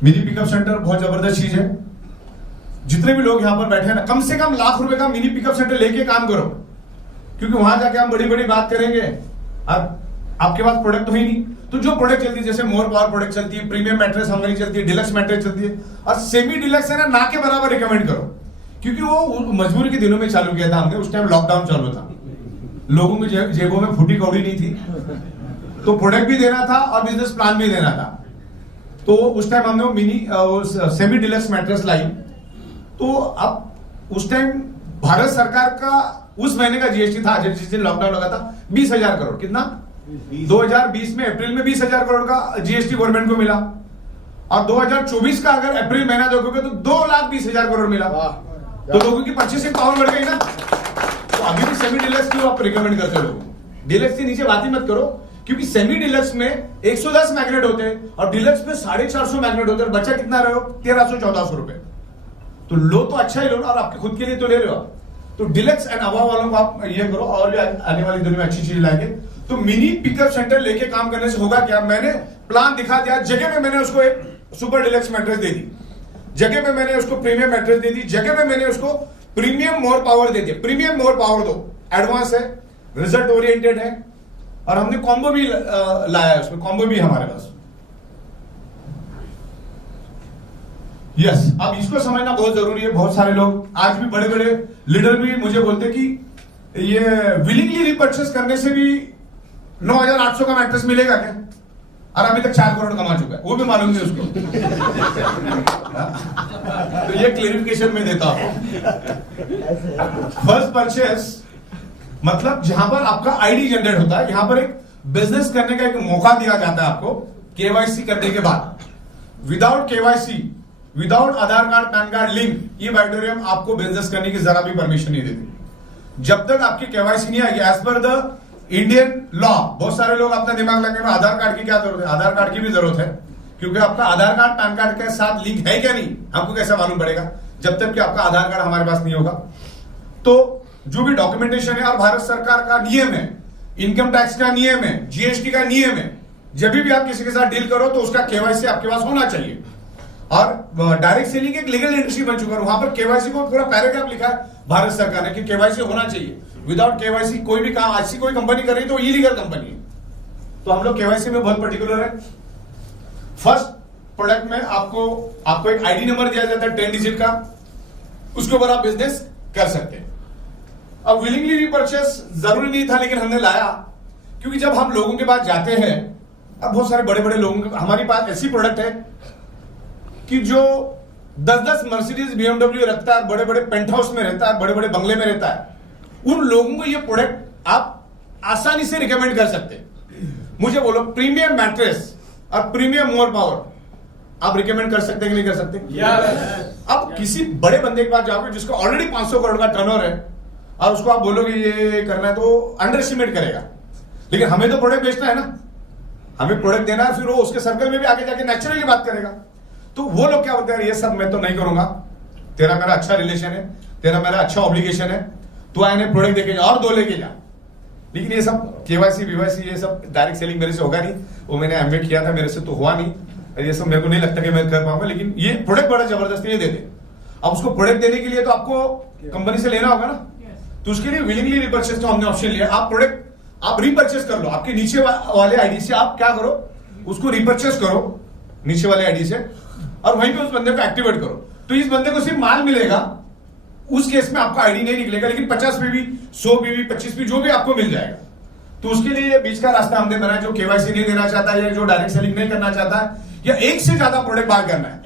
मिनी पिकअप सेंटर बहुत जबरदस्त चीज है। जितने भी लोग यहां पर बैठे हैं ना, कम से कम ₹1,00,000 का मिनी पिकअप सेंटर लेके काम करो, क्योंकि वहां जाके हम बड़ी बड़ी बात करेंगे, अब आपके पास प्रोडक्ट तो ही नहीं। तो जो प्रोडक्ट चलती है, जैसे मोर पावर प्रोडक्ट चलती है, प्रीमियम मैट्रेस हमारी चलती है, डिलक्स मैट्रेस चलती है, और सेमी डिलक्स है ना के बराबर रिकमेंड करो, क्योंकि वो मजबूरी के दिनों में चालू किया था हमने। उस टाइम लॉकडाउन चालू था, लोगों की जेबों में फूटी कौड़ी नहीं थी, तो प्रोडक्ट भी देना था और बिजनेस प्लान भी देना था। तो उस टाइम हमने वो मिनी सेमी डिलक्स मैट्रेस लाई। तो अब उस टाइम भारत सरकार का उस महीने का जीएसटी था, जिस दिन लॉकडाउन लगा था, 20,000 करोड़। कितना? 2020 में अप्रैल में 20,000 करोड़ का जीएसटी गवर्नमेंट को मिला, और 2024 का अगर अप्रैल महीना देखोगे तो 2,20,000 करोड़ मिला। तो लोगों की परचेसिंग पावर बढ़ गई ना। तो अभी भी सेमी डिलक्स क्यों आप रिकमेंड करते हो लोगों को? डिलक्स के नीचे बात ही मत करो, क्योंकि सेमी डिलक्स में 110 मैग्नेट होते हैं और डिलक्स में 450 मैग्नेट होते हैं। बच्चा कितना रहे हो? 1300-1400 रुपए। तो लो तो अच्छा ही लो, और आपके खुद के लिए तो ले रहे हो आप। तो डिलक्स एंड अबव वालों को आप ये करो, और भी आने वाली दुनिया में अच्छी चीज लाएंगे। तो मिनी पिकअप सेंटर लेके काम करने से होगा क्या? मैंने प्लान दिखा दिया, जगह में मैंने उसको एक सुपर डिलक्स मैट्रेस दे दी, जगह में मैंने उसको प्रीमियम मैट्रेस दे दी, जगह में मैंने उसको प्रीमियम मोर पावर दे दिया। प्रीमियम मोर पावर दो, एडवांस है, रिजल्ट ओरिएंटेड है, और हमने कॉम्बो भी लाया है, उसमें कॉम्बो भी हमारे पास। यस, अब इसको समझना बहुत जरूरी है। बहुत सारे लोग, आज भी बड़े बड़े लीडर भी मुझे बोलते कि ये विलिंगली रिपर्चेस करने से भी 9,800 का मैट्रेस मिलेगा क्या? और अभी तक 4 करोड़ कमा चुका है, वो भी मालूम नहीं उसको। तो ये क्लेरिफिकेशन में देता हूं। फर्स्ट परचेस मतलब जहां पर आपका आईडी जनरेट होता है, यहां पर एक बिजनेस करने का एक मौका दिया जाता है आपको केवाईसी करने के बाद। विदाउट केवाईसी, विदाउट आधार कार्ड, पैन कार्ड लिंक, ये बाइटोरियम आपको बिजनेस करने की जरा भी परमिशन नहीं देती जब तक आपकी केवाईसी नहीं आएगी। As per the Indian law, बहुत सारे लोग अपना दिमाग लगाने में आधार कार्ड की क्या जरूरत है? आधार कार्ड की भी जरूरत है, क्योंकि आपका आधार कार्ड पैन कार्ड के साथ लिंक है क्या नहीं, हमको कैसे मालूम पड़ेगा जब तक कि आपका आधार कार्ड हमारे पास नहीं होगा। तो जो भी डॉक्यूमेंटेशन है, और भारत सरकार का नियम है, इनकम टैक्स का नियम है, जीएसटी का नियम है, जब भी आप किसी के साथ डील करो तो उसका केवाईसी आपके पास होना चाहिए। और डायरेक्ट सेलिंग एक लीगल इंडस्ट्री बन चुका है, वहां पर केवाईसी को पूरा पैराग्राफ लिखा है भारत सरकार ने कि केवाईसी होना चाहिए। विदाउट केवाईसी कोई भी काम आज कोई कंपनी कर रही तो इलीगल कंपनी है। तो हम लोग केवाईसी में बहुत पर्टिकुलर है। फर्स्ट प्रोडक्ट में आपको एक आईडी नंबर दिया जाता है 10 डिजिट का, उसके ऊपर आप बिजनेस कर सकते हैं। अब विलिंगली रिपर्चेस जरूरी नहीं था, लेकिन हमने लाया, क्योंकि जब हम लोगों के पास जाते हैं, अब बहुत सारे बड़े बड़े लोगों, हमारे पास ऐसी प्रोडक्ट है कि जो 10-10 मर्सिडीज बीएमडब्ल्यू रखता है, बड़े बड़े पेंट हाउस में रहता है, बड़े बड़े बंगले में रहता है, उन लोगों को ये प्रोडक्ट आप आसानी से रिकमेंड कर सकते हैं। मुझे बोलो, प्रीमियम मैट्रेस और प्रीमियम मोर पावर आप रिकमेंड कर सकते हैं कि नहीं कर सकते? अब किसी बड़े बंदे के पास जाओगे जिसको ऑलरेडी 500 करोड़ का टर्नओवर है, और उसको आप बोलोगे ये करना है, तो अंडर एस्टिमेट करेगा। लेकिन हमें तो प्रोडक्ट बेचना है ना, हमें प्रोडक्ट देना है, फिर वो उसके सर्कल में भी आगे जाके नेचुरली बात करेगा। तो वो लोग क्या बोलते हैं, ये सब मैं तो नहीं करूंगा, तेरा मेरा अच्छा रिलेशन है, तेरा मेरा अच्छा ऑब्लिगेशन है, तू आए प्रोडक्ट देके जा और 2 लेके जा। लेकिन ये सब केवाईसी वीवाईसी ये सब डायरेक्ट सेलिंग मेरे से होगा नहीं, वो मैंने एमबीए किया था, मेरे से तो हुआ नहीं, ये सब मेरे को नहीं लगता कि मैं कर पाऊंगा। लेकिन ये प्रोडक्ट बड़ा जबरदस्त ये दे दे। अब उसको प्रोडक्ट देने के लिए तो आपको कंपनी से लेना होगा ना, तो उसके लिए विलिंगली रिपर्चेस का हमने ऑप्शन लिया। आप प्रोडक्ट आप रिपर्चेस कर लो, आपके नीचे वाले आईडी से आप क्या करो, उसको रिपर्चेस करो नीचे वाले आईडी से, और वहीं पे उस बंदे को एक्टिवेट करो। तो इस बंदे को सिर्फ माल मिलेगा, उस केस में आपका आईडी नहीं निकलेगा, लेकिन 50 पीवी 100 पीवी 25 पीवी जो भी आपको मिल जाएगा। तो उसके लिए बीच का रास्ता हमने बनाया, जो केवाईसी नहीं देना चाहता है या जो डायरेक्ट सेलिंग नहीं करना चाहता है या एक से ज्यादा प्रोडक्ट बाय करना है।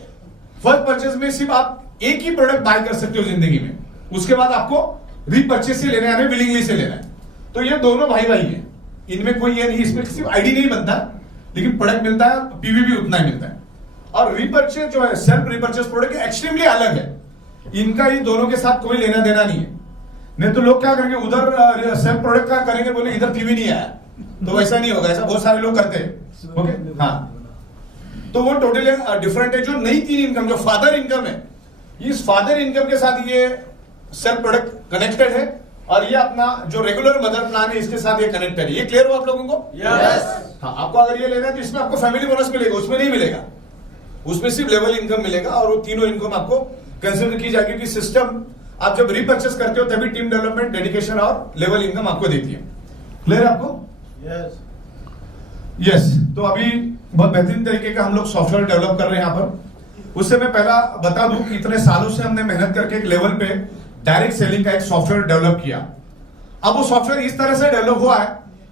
फर्स्ट परचेज में सिर्फ आप एक ही प्रोडक्ट बाय कर सकते हो जिंदगी में, उसके बाद आपको रीपरचेज से लेना है यानी विलिंगली से लेना है। तो ये दोनों भाई भाई हैं, इनमें कोई ये नहीं, इसमें सिर्फ आईडी नहीं बनता लेकिन प्रोडक्ट मिलता है, पीवी भी उतना ही मिलता है। और रीपरचेज जो है सेल्फ रीपरचेज प्रोडक्ट एक्सट्रीमली अलग है, इनका ही दोनों के साथ कोई लेना देना नहीं है। नहीं तो लोग क्या करेंगे, उधर सेल्फ प्रोडक्ट का करेंगे, बोले इधर पीवी नहीं आया, तो वैसा नहीं होगा, ऐसा बहुत सारे लोग करते हैं। ओके हाँ, तो वो टोटली डिफरेंट है। जो नई 3 इनकम जो फादर इनकम है, इस फादर इनकम के साथ ये सेल्फ प्रोडक्ट कनेक्टेड है, और ये अपना जो रेगुलर मदर प्लान है इसके साथ ये कनेक्टेड है। ये क्लियर हो आप लोगों को? यस। हाँ, आपको अगर ये लेना है तो इसमें आपको फैमिली बोनस मिलेगा, उसमें नहीं मिलेगा, उसमें सिर्फ लेवल इनकम मिलेगा, और वो तीनों इनकम आपको कंसिडर की जाएगी कि सिस्टम आप जब रीपर्चेस करते हो तभी टीम डेवलपमेंट, डेडिकेशन और लेवल इनकम आपको देती है। क्लियर है आपको? यस। यस। तो अभी बहुत बेहतरीन तरीके का हम लोग सॉफ्टवेयर डेवलप कर रहे हैं यहाँ पर। उससे मैं पहला बता दूं कि इतने सालों से हमने मेहनत करके एक लेवल पे डायरेक्ट सेलिंग का एक सॉफ्टवेयर डेवलप किया। अब वो सॉफ्टवेयर इस तरह से डेवलप हुआ है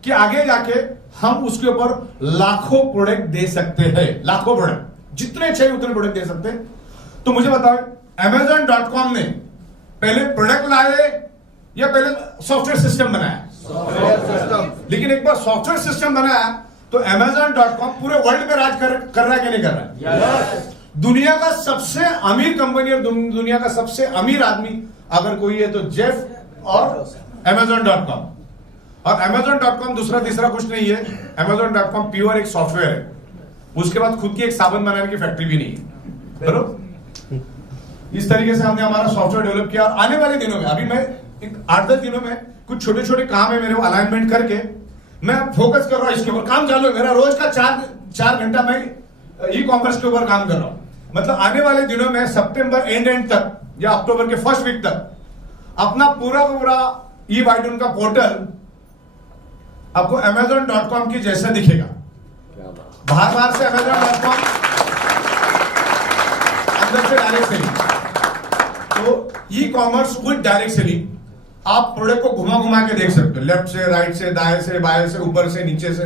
कि आगे जाके हम उसके ऊपर लाखों प्रोडक्ट दे सकते हैं, लाखों प्रोडक्ट, जितने चाहिए उतने प्रोडक्ट दे सकते हैं। तो मुझे बताओ, Amazon.com ने पहले प्रोडक्ट लाए या पहले सॉफ्टवेयर सिस्टम बनाया? Software system. लेकिन एक बार सॉफ्टवेयर सिस्टम बनाया तो Amazon.com पूरे वर्ल्ड पे राज कर रहा है कि नहीं कर रहा है? दुनिया का सबसे अमीर कंपनी और दुनिया का सबसे अमीर आदमी अगर कोई है तो जेफ और Amazon.com। और Amazon.com दूसरा तीसरा कुछ नहीं है, Amazon.com प्योर एक सॉफ्टवेयर है, उसके बाद खुद की एक साबुन बनाने की फैक्ट्री भी नहीं है। बरोबर? इस तरीके से हमने हमारा सॉफ्टवेयर डेवलप किया, और आने वाले दिनों में, अभी मैं 8-10 दिनों में कुछ छोटे छोटे काम है मेरे, अलाइनमेंट करके मैं फोकस कर रहा हूं इसके ऊपर, काम चालू है मेरा, रोज का 4 घंटा मैं ई कॉमर्स के ऊपर काम कर रहा हूं। मतलब आने वाले दिनों में सितंबर एंड तक या अक्टूबर के फर्स्ट वीक तक अपना पूरा ई वाइडन का पोर्टल आपको Amazon.com की जैसा दिखेगा। बाहर से Amazon.com, अंदर से डायरेक्ट सेलिंग। तो e commerce with direct selling, आप प्रोडक्ट को घुमा के देख सकते हो, लेफ्ट से, राइट से, दाएं से, बाएं से, ऊपर से, नीचे से,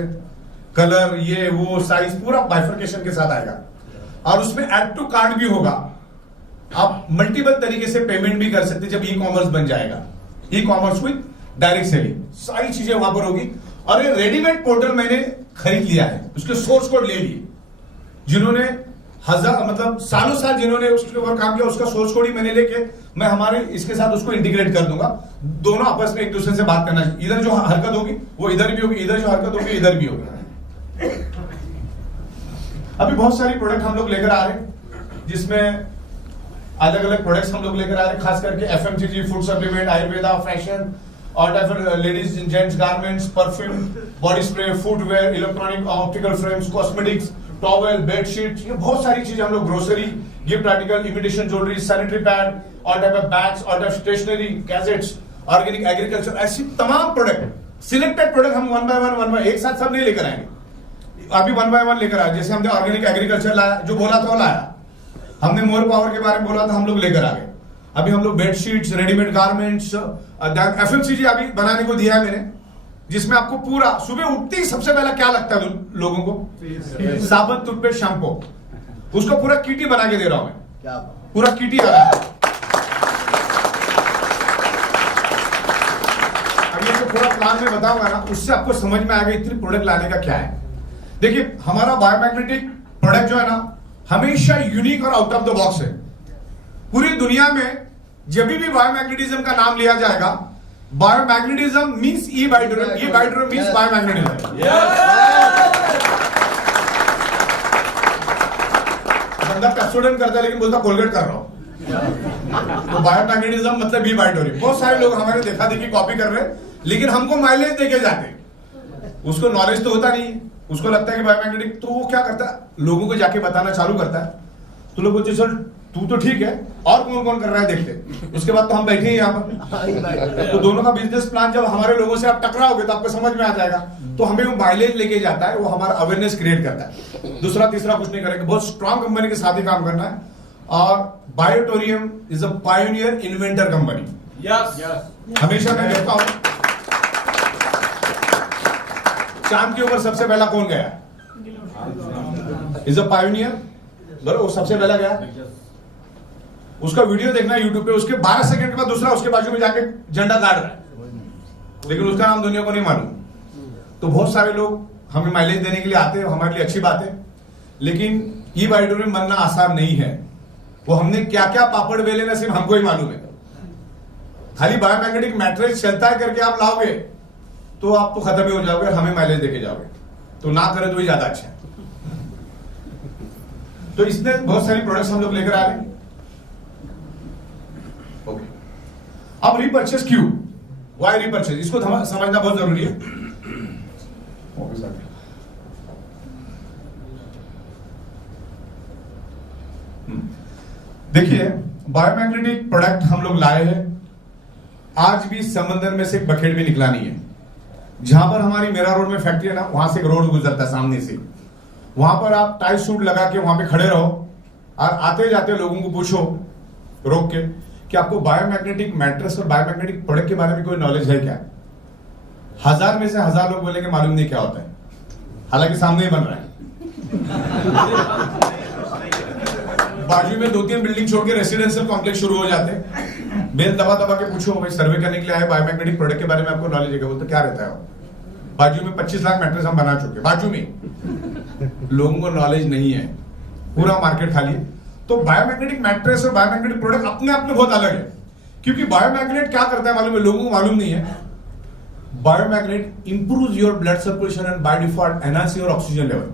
कलर, ये वो, साइज, पूरा बाइफर्केशन के साथ आएगा। और उसमें ऐड टू कार्ट भी होगा, आप मल्टीपल तरीके से पेमेंट भी कर सकते जब ई कॉमर्स बन जाएगा। E commerce with direct selling, सारी चीजें वहां पर होगी। और ये रेडीमेड पोर्टल मैंने खरीद लिया है, उसके सोर्स कोड ले लिए, जिन्होंने मतलब सालों साल जिन्होंने उसके ऊपर काम किया, उसका सोर्स कोड ही मैंने लेके मैं हमारे इसके साथ उसको इंटीग्रेट कर दूंगा। दोनों आपस में एक दूसरे से बात करना, इधर जो हरकत होगी वो इधर भी होगी, इधर जो हरकत होगी इधर भी होगी। अभी बहुत सारी प्रोडक्ट हम लोग लेकर आ रहे हैं, जिसमें अलग अलग प्रोडक्ट्स हम लोग लेकर आ रहे हैं, खास करके FMCG, food supplement, Ayurveda, fashion, और ladies and gents garments, perfume, body spray, footwear, electronic, optical frames, cosmetics, towel, bedsheet, ये बहुत सारी चीजें हम लोग, grocery, gift article, imitation jewellery, sanitary pad, all type of bags, all type stationery, gadgets, organic agriculture, ऐसी तमाम product, selected product हम one by one एक साथ सब नहीं लेकर आएंगे, अभी वन बाय वन लेकर आए। जैसे हमने ऑर्गेनिक एग्रीकल्चर लाया, जो बोला था वो लाया, हमने मोर पावर के बारे में बोला था, हम लोग लेकर आ गए। अभी हम लोग बेडशीट्स, रेडीमेड गारमेंट्स, एफएमसीजी अभी बनाने को दिया है मैंने, जिसमें आपको पूरा सुबह उठते ही सबसे पहला क्या लगता है लोगों को? साबुन, टूथपेस्ट, शैम्पू, उसको पूरा किट ही बना के दे रहा हूं मैं, क्या पूरा किट ही आ रहा है। अभी जो पूरा प्लान में बताऊंगा ना, उससे आपको समझ में आएगा इतनी प्रोडक्ट लाने का क्या है। देखिए, हमारा बायोमैग्नेटिक प्रोडक्ट जो है ना, हमेशा यूनिक और आउट ऑफ द बॉक्स है। पूरी दुनिया में जब भी बायोमैग्नेटिज्म का नाम लिया जाएगा, बायोमैग्नेटिज्म मींस ई वाइडर मींस बायोमैग्नेटिज्म। बंदा पेप्सोडेंट करता है लेकिन बोलता कोलगेट कर रहा हूं। तो बायोमैग्नेटिज्म मतलब बी बायोटोरियम। बहुत सारे लोग हमारे देखा देखी कॉपी कर रहे हैं, लेकिन हमको माइलेज देके जाते हैं। उसको नॉलेज तो होता नहीं, उसको लगता है कि बायोमैग्नेटिक, तो वो क्या करता है, लोगों को जाके बताना चालू करता है। तो लोग बोलते चल तू तो ठीक है, और कौन कौन कर रहा है देखते। उसके बाद तो हम बैठे ही यहाँ पर। तो दोनों का बिजनेस प्लान जब हमारे लोगों से आप टकराओगे तो आपको समझ में आ जाएगा। तो हमें वो माइलेज लेके जाता है, वो हमारा अवेयरनेस क्रिएट करता है। दूसरा तीसरा कुछ नहीं करेगा, बहुत स्ट्रांग कंपनी के साथ ही काम करना है। और Biotorium is a pioneer inventor company. हमेशा मैं कहता हूं, चांद के ऊपर सबसे पहला कौन गया? इज अ पायोनियर, बराबर। वो सबसे पहला गया, उसका वीडियो देखना यूट्यूब पे, उसके 12 सेकंड के बाद दूसरा उसके बाजू में जाके झंडा गाड़ रहा है, लेकिन उसका नाम दुनिया को नहीं मालूम। तो बहुत सारे लोग हमें माइलेज देने के लिए आते हैं, हमारे लिए अच्छी बात है, लेकिन ई बायोटोरियम बनना आसान नहीं है। वो हमने क्या क्या पापड़ बेले ना सिर्फ हमको ही मालूम है। खाली बायोमैग्नेटिक मैट्रिक्स चलता है करके आप लाओगे तो आप तो खत्म ही हो जाओगे, हमें माइलेज देके जाओगे। तो ना करें तो ही ज्यादा अच्छा है। तो इसमें बहुत सारी प्रोडक्ट्स हम लोग लेकर आ रहे हैं। ओके, अब रीपर्चेस क्यों, वाई रीपर्चेस, इसको समझना बहुत जरूरी है। देखिए, बायोमैग्नेटिक प्रोडक्ट हम लोग लाए हैं, आज भी समंदर में से एक बकेट भी निकला नहीं है। जहां पर हमारी मेरा रोड में फैक्ट्री है ना, वहां से एक रोड गुजरता है सामने से, वहां पर आप टाई सूट लगा के वहां पे खड़े रहो और आते जाते लोगों को पूछो रोक के कि आपको बायोमैग्नेटिक मैट्रेस और बायोमैग्नेटिक प्रोडक्ट के बारे में कोई नॉलेज है क्या? 1000 में से 1000 लोग बोलेंगे मालूम नहीं क्या होता है, हालांकि सामने ही बन रहा है। बाजू में 2-3 बिल्डिंग छोड़ के रेसिडेंशियल कॉम्प्लेक्स शुरू हो जाते हैं। बेल दबा दबा के पूछो भाई सर्वे करने के लिए आए, बायोमैग्नेटिक प्रोडक्ट के बारे में आपको नॉलेज है? बोलते क्या रहता है? बाजू में 25 लाख मैट्रेस हम बना चुके, बाजू में। लोगों को नॉलेज नहीं है, पूरा मार्केट खाली है। तो बायोमैग्नेटिक मैट्रेस और बायोमैग्नेटिक प्रोडक्ट अपने आप में बहुत अलग है, क्योंकि बायोमैग्नेट क्या करता है मालूम है? लोगों को मालूम नहीं है। Biomagnet improves your blood circulation and by default enhance your oxygen level.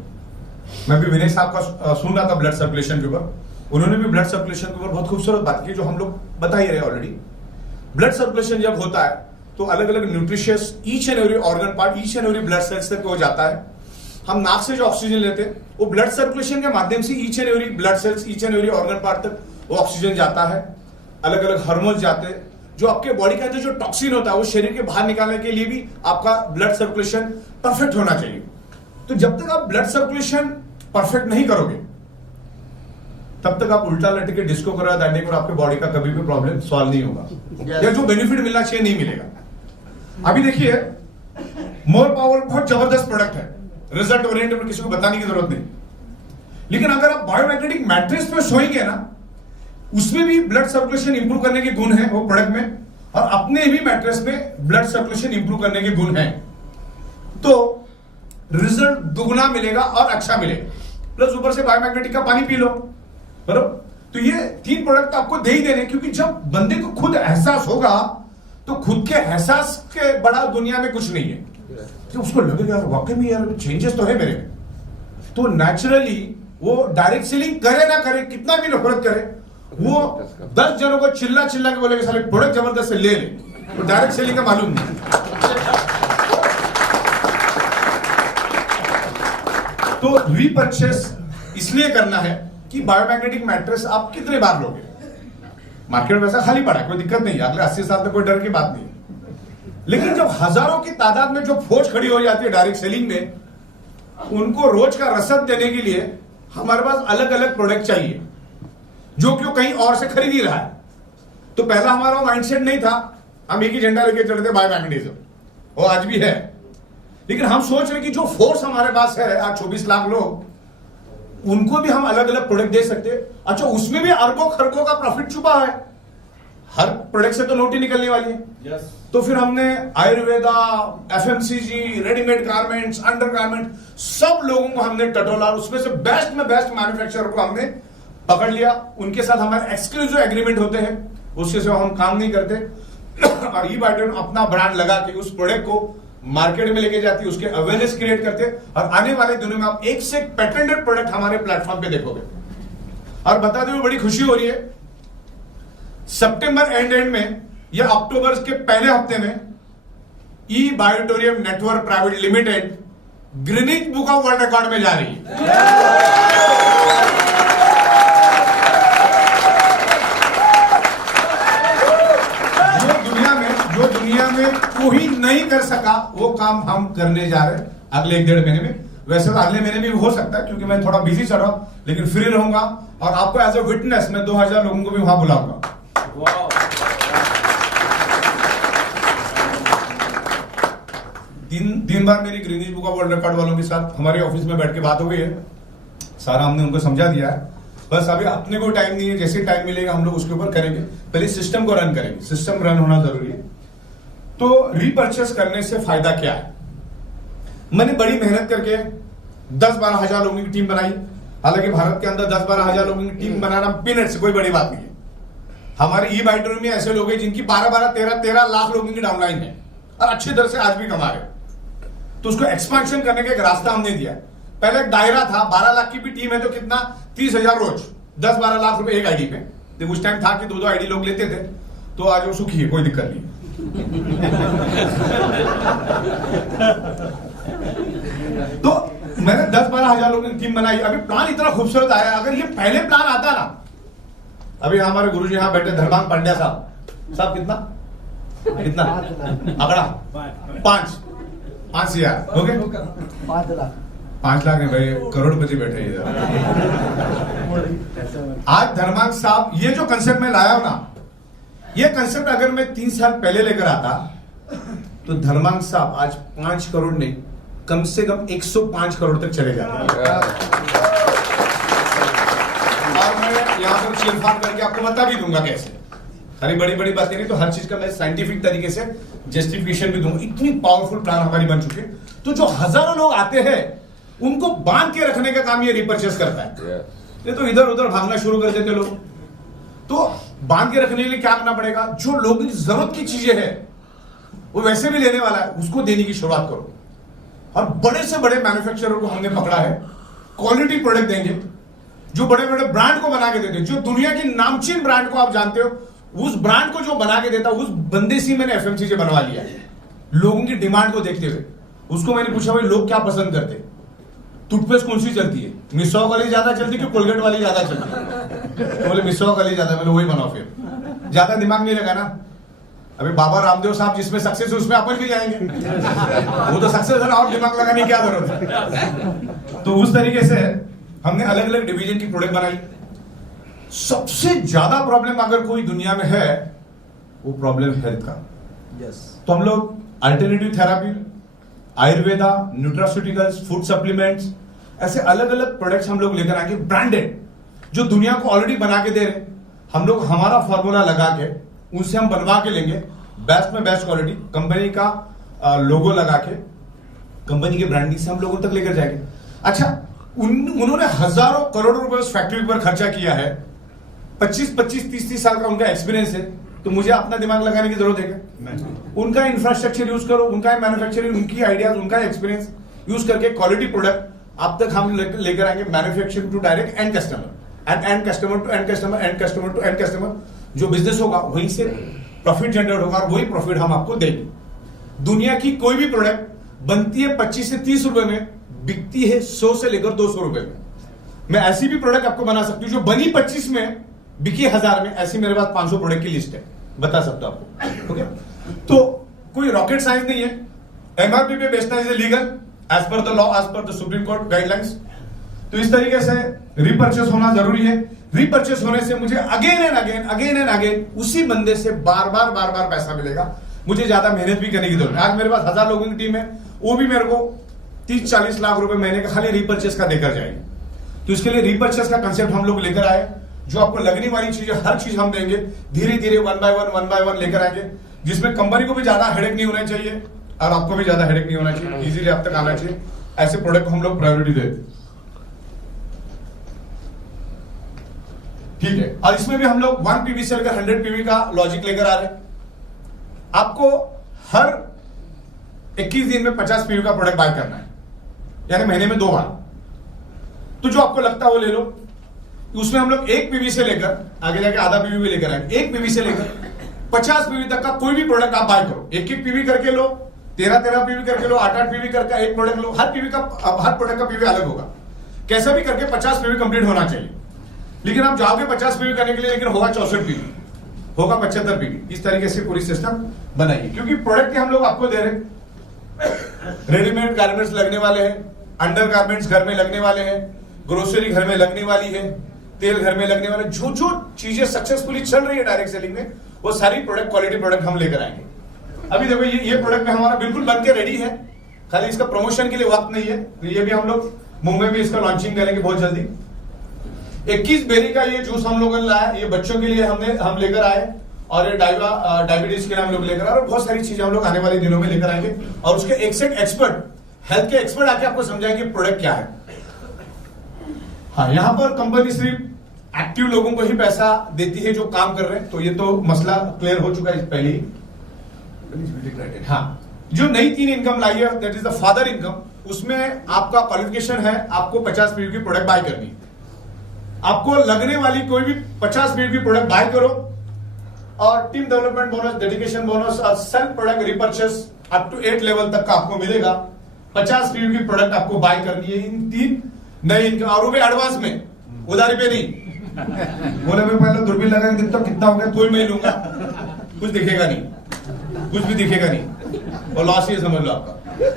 मैं भी विनय साहब का सुन रहा था ब्लड सर्कुलेशन के ऊपर, उन्होंने भी ब्लड सर्कुलेशन के ऊपर बहुत खूबसूरत बात की, जो हम लोग बता ही रहे ऑलरेडी। ब्लड सर्कुलेशन जब होता है तो अलग अलग nutritious each and every organ part, each and every blood cells तक हो जाता है। हम नाक से जो ऑक्सीजन लेते हैं वो ब्लड सर्कुलेशन के माध्यम से each and every blood cells, each and every organ part तक वो ऑक्सीजन जाता है। अलग अलग हार्मोन्स जाते हैं, जो आपके बॉडी के अंदर जो टॉक्सिन होता है वो शरीर के बाहर निकालने के लिए भी आपका ब्लड सर्कुलेशन परफेक्ट होना चाहिए। तो जब तक आप ब्लड सर्कुलेशन परफेक्ट नहीं करोगे तब तक आप उल्टा लटके के डिस्को करो, दांडी करो, आपके बॉडी का कभी भी प्रॉब्लम सॉल्व नहीं होगा, या जो बेनिफिट मिलना चाहिए नहीं मिलेगा। अभी देखिए, मोर पावर बहुत जबरदस्त प्रोडक्ट है, रिजल्ट ओरिएंटेड में किसी को बताने की जरूरत नहीं। लेकिन अगर आप बायोमैग्नेटिक मैट्रेस पे सोएंगे ना, उसमें भी ब्लड सर्कुलेशन इंप्रूव करने के गुण है वो प्रोडक्ट में, और अपने भी मैट्रेस में ब्लड सर्कुलेशन इंप्रूव करने के गुण है। तो रिजल्ट दुगना मिलेगा और अच्छा मिलेगा। प्लस ऊपर से बायोमैग्नेटिक का पानी पी लो, बराबर। तो ये 3 प्रोडक्ट आपको दे ही देने, क्योंकि जब बंदे को खुद एहसास होगा तो खुद के एहसास के बड़ा दुनिया में कुछ नहीं है। तो उसको लगेगा यार वाकई में यार चेंजेस तो है मेरे में, तो नेचुरली वो डायरेक्ट सेलिंग करे ना करे, कितना भी नफरत करे, वो 10 जनों को चिल्ला चिल्ला के बोलेगा साले प्रोडक्ट जबरदस्त से ले ले, तो डायरेक्ट सेलिंग का मालूम नहीं। तो रीपर्चेस इसलिए करना है कि बायोमैग्नेटिक मैट्रेस आप कितने बार लोगे? मार्केट में वैसा खाली पड़ा है, कोई दिक्कत नहीं है, अगले 80 साल तक कोई डर की बात नहीं। लेकिन जब हजारों की तादाद में जो फौज खड़ी हो जाती है डायरेक्ट सेलिंग में, उनको रोज का रसद देने के लिए हमारे पास अलग अलग प्रोडक्ट चाहिए, जो कि कहीं और से खरीद ही रहा है। तो पहला हमारा माइंडसेट नहीं था, हम एक ही झंडा लेके चलते बायोमैग्नेटिज्म, वो आज भी है। लेकिन हम सोच रहे कि जो फोर्स हमारे पास है आज 24 लाख लोग, उनको भी हम अलग अलग प्रोडक्ट दे सकते। अच्छा, उसमें भी अरबों खरबों का प्रॉफिट छुपा है, हर प्रोडक्ट से तो नोट ही निकलने वाली है। Yes. तो फिर हमने Ayurveda, FMCG, readymade garments, under garment, सब लोगों को हमने टटोला, उसमें से बेस्ट में बेस्ट मैन्युफैक्चरर को हमने पकड़ लिया। उनके साथ हमारे एक्सक्लूसिव एग्रीमेंट होते हैं, उसके सिवा हम काम नहीं करते। और ई बायोटोरियम अपना ब्रांड लगा के उस प्रोडक्ट को मार्केट में लेके जाती है, उसके अवेयरनेस क्रिएट करते हैं। और आने वाले दिनों में आप एक से एक पेटेंटेड प्रोडक्ट हमारे प्लेटफॉर्म पे देखोगे। और बताते हुए बड़ी खुशी हो रही है, सितंबर एंड में या अक्टूबर के पहले हफ्ते में E Biotorium network private limited Guinness book of world record में जा रही है। जो दुनिया में कोई नहीं कर सका वो काम हम करने जा रहे हैं अगले 1-1.5 महीने में। वैसे तो अगले महीने में भी हो सकता है क्योंकि मैं थोड़ा बिजी चल रहा हूं, लेकिन फ्री रहूंगा और आपको एज ए विटनेस मैं 2000 लोगों को भी वहां बुलाऊंगा। दिन भर मेरी Guinness book of world record वालों के साथ हमारे ऑफिस में बैठ के बात हो गई है, सारा हमने उनको समझा दिया है। बस अभी अपने को टाइम नहीं है, जैसे टाइम मिलेगा हम लोग उसके ऊपर करेंगे। पहले सिस्टम को रन करेंगे, सिस्टम रन होना जरूरी है। तो रीपर्चेस करने से फायदा क्या है? मैंने बड़ी मेहनत करके 10-12 हजार लोगों की टीम बनाई। हालांकि भारत के अंदर 10-12 हजार लोगों की टीम बनाना पिनट्स कोई बड़ी बात नहीं है। हमारे ई बायोटोरियम में ऐसे लोग हैं जिनकी 12-13 लाख लोगों की डाउनलाइन है और अच्छी तरह से आज भी कमा रहे। तो उसको एक्सपेंशन करने का एक रास्ता हमने दिया। पहले एक दायरा था, 12 लाख की भी टीम है तो कितना 30,000 रोज, 10-12 लाख रुपए एक आईडी पे। तो उस टाइम था कि 2-2 आईडी लोग लेते थे, तो आज वो सुखी है, कोई दिक्कत नहीं। तो मैंने 10-12 हजार लोगों की टीम बनाई। अभी प्लान इतना खूबसूरत आया, अगर ये पहले प्लान आता ना, अभी हमारे गुरुजी यहां बैठे धर्मांग पांड्या साहब कितना आंकड़ा 5,000 हो गए, 5 लाख नहीं भाई, करोड़पति बैठे इधर। आज धर्मांग साहब ये जो कंसेप्ट में लाया हूं ना, ये कंसेप्ट अगर मैं 3 साल पहले लेकर आता तो धर्मांग साहब आज 5 करोड़ नहीं, कम से कम 105 करोड़ तक चले जाते। और मैं यहां पर चीरफाड़ करके आपको बता भी दूंगा कैसे। सारी बड़ी बड़ी बातें नहीं, तो हर चीज का मैं साइंटिफिक तरीके से जस्टिफिकेशन भी दूंगा। इतनी पावरफुल प्लान हमारी बन चुकी है। तो जो हजारों लोग आते हैं उनको बांध के रखने का काम ये रीपर्चेस करता है। ये तो इधर उधर भागना शुरू कर देते लोग। तो बांध के रखने के लिए क्या करना पड़ेगा? जो लोगों की जरूरत की चीजें हैं वो वैसे भी लेने वाला है, उसको देने की शुरुआत करो। और बड़े से बड़े मैन्युफैक्चरर को हमने पकड़ा है, क्वालिटी प्रोडक्ट देंगे, जो बड़े बड़े ब्रांड को बना के देते हैं। जो दुनिया की नामचीन ब्रांड को आप जानते हो, उस ब्रांड को जो बना के देता, उस बंदे से मैंने एफएमसीजी बनवा लिया है। लोगों की डिमांड को देखते हुए उसको मैंने पूछा, भाई लोग क्या पसंद करते हैं? टूथपेस्ट कौन सी चलती है? मिसवाक वाली ज्यादा चलती है कि कोलगेट वाली ज्यादा चलती है? तो बोले मिसवाक वाली ज्यादा। मैंने वही बनाओ। फिर ज्यादा दिमाग नहीं लगा ना। अभी बाबा रामदेव साहब जिसमें सक्सेस है उसमें अपन भी जाएंगे। वो तो सक्सेस है ना, और दिमाग लगाने की क्या जरूरत है? तो उस तरीके से हमने अलग अलग डिवीजन की प्रोडक्ट बनाई। सबसे ज्यादा प्रॉब्लम अगर कोई दुनिया में है वो प्रॉब्लम हेल्थ का। तो हम लोग alternative therapy, Ayurveda, nutraceuticals, food supplements, ऐसे अलग अलग प्रोडक्ट्स हम लोग लेकर आएंगे ब्रांडेड, जो दुनिया को ऑलरेडी बना के दे रहे। हम लोग हमारा फॉर्मूला लगा के उनसे हम बनवा के लेंगे, बेस्ट में बेस्ट क्वालिटी, कंपनी का लोगो लगा के, कंपनी की ब्रांडिंग से हम लोगों तक लेकर जाएंगे। अच्छा, उन्होंने हजारों करोड़ों रुपए उस फैक्ट्री पर खर्चा किया है। 25-25, 30-30 साल का उनका एक्सपीरियंस है। तो मुझे अपना दिमाग लगाने की जरूरत है क्या? उनका इंफ्रास्ट्रक्चर यूज करो, उनका मैन्युफैक्चरिंग, उनकी आइडियाज, उनका एक्सपीरियंस यूज करके क्वालिटी प्रोडक्ट आप तक हम लेकर आएंगे। Manufacturing to direct end customer, end customer to end customer, end customer to end customer. जो बिजनेस होगा वहीं से प्रॉफिट जनरेट होगा और वही प्रॉफिट हम आपको देंगे। दुनिया की कोई भी प्रोडक्ट बनती है 25 से 30 रुपए में, बिकती है 100 से लेकर 200 रुपए में। मैं ऐसी भी प्रोडक्ट आपको बना सकती हूँ जो बनी 25 में, बिकी 1000 में। ऐसी मेरे पास 500 प्रोडक्ट की लिस्ट है, बता सकता हूं आपको। ओके, तो कोई रॉकेट साइंस नहीं है। एमआरपी पे बेचना is legal as per the law, as per the Supreme Court guidelines. तो इस तरीके से रीपर्चेस होना जरूरी है। रीपर्चेस होने से मुझे अगेन एंड अगेन उसी बंदे से बार बार पैसा मिलेगा। मुझे ज्यादा मेहनत भी करने की जरूरत है। आज मेरे पास 1000 लोगों की टीम है, वो भी मेरे को 30-40 लाख रुपए महीने का खाली रीपर्चेस का देकर जाएंगे। तो इसके लिए रीपर्चेस का कंसेप्ट हम लोग लेकर आए। जो आपको लगने वाली चीजें हर चीज हम देंगे, धीरे धीरे 1 बाय 1 लेकर आएंगे, जिसमें कंपनी को भी ज्यादा हेडेक नहीं होना चाहिए और आपको भी ज्यादा हेडेक नहीं होना चाहिए, इजीली आप तक आना चाहिए। ऐसे प्रोडक्ट को हम लोग प्रायोरिटी देते। ठीक है, और इसमें भी हम लोग 1 पीवी से लेकर 100 पीवी का लॉजिक लेकर आ रहे हैं। आपको हर 21 दिन में 50 पीवी का प्रोडक्ट बाय करना है, यानी महीने में 2 बार। तो जो आपको लगता है वो ले लो। उसमें हम लोग 1 पीवी से लेकर आगे जाके आधा पीवी भी लेकर आएंगे, 1 पीवी से लेकर 50 पीवी तक का कोई भी प्रोडक्ट आप बाय करो, 1-1 पीवी करके लो, 13-13 पीवी करके लो, 8-8 पीवी करके एक प्रोडक्ट लो, हर प्रोडक्ट का पीवी अलग होगा। कैसा भी करके 50 पीवी कंप्लीट होना चाहिए। लेकिन आप जाओगे 50 पीवी करने के लिए, लेकिन होगा 64 पीवी, होगा 75 पीवी। इस तरीके से पूरी सिस्टम बनाइए, क्योंकि प्रोडक्ट हम लोग आपको दे रहे हैं। रेडीमेड गारमेंट्स लगने वाले हैं, अंडर गारमेंट्स घर में लगने वाले हैं, ग्रोसरी घर में लगने वाली है, तेल घर में लगने वाले, जो जो चीजें सक्सेसफुली चल रही है डायरेक्ट सेलिंग में, वो सारी प्रोडक्ट क्वालिटी प्रोडक्ट हम लेकर आएंगे। अभी देखो ये प्रोडक्ट में हमारा बिल्कुल बन के रेडी है, खाली इसका प्रमोशन के लिए वक्त नहीं है। तो ये भी हम लोग मुंबई में इसका लॉन्चिंग करेंगे बहुत जल्दी। 21 बेरी का ये जूस हम लोगों ने लाया, ये बच्चों के लिए हम लेकर आए, और ये डायबिटीज के लिए हम लोग लेकर आए, और बहुत सारी चीजें हम लोग आने वाले दिनों में लेकर आएंगे। और उसके एक से एक एक्सपर्ट, हेल्थ के एक्सपर्ट आके आपको समझाएंगे प्रोडक्ट क्या है। हाँ, यहां पर कंपनी सिर्फ एक्टिव लोगों को ही पैसा देती है जो काम कर रहे हैं, तो ये तो मसला क्लियर हो चुका है पहले ही। हाँ, जो नई 3 इनकम लाई है, that is the father income, उसमें आपका क्वालिफिकेशन है, आपको 50 पीवी की प्रोडक्ट बाय करनी है। आपको लगने वाली कोई भी 50 पीवी की प्रोडक्ट बाय करो, और team development bonus, dedication bonus और self product repurchase up to 8 level तक का आपको मिलेगा। 50 पीवी की प्रोडक्ट आपको बाय करनी है, इन 3 नई इनकम, और वो भी एडवांस में, उधारी पे नहीं। बोले मैं पहले दूरबीन लगा के देखता हूं कितना हो गया, कोई मैं लूंगा, कुछ दिखेगा नहीं, कुछ भी दिखेगा नहीं, और लॉस ही समझ लो आपका।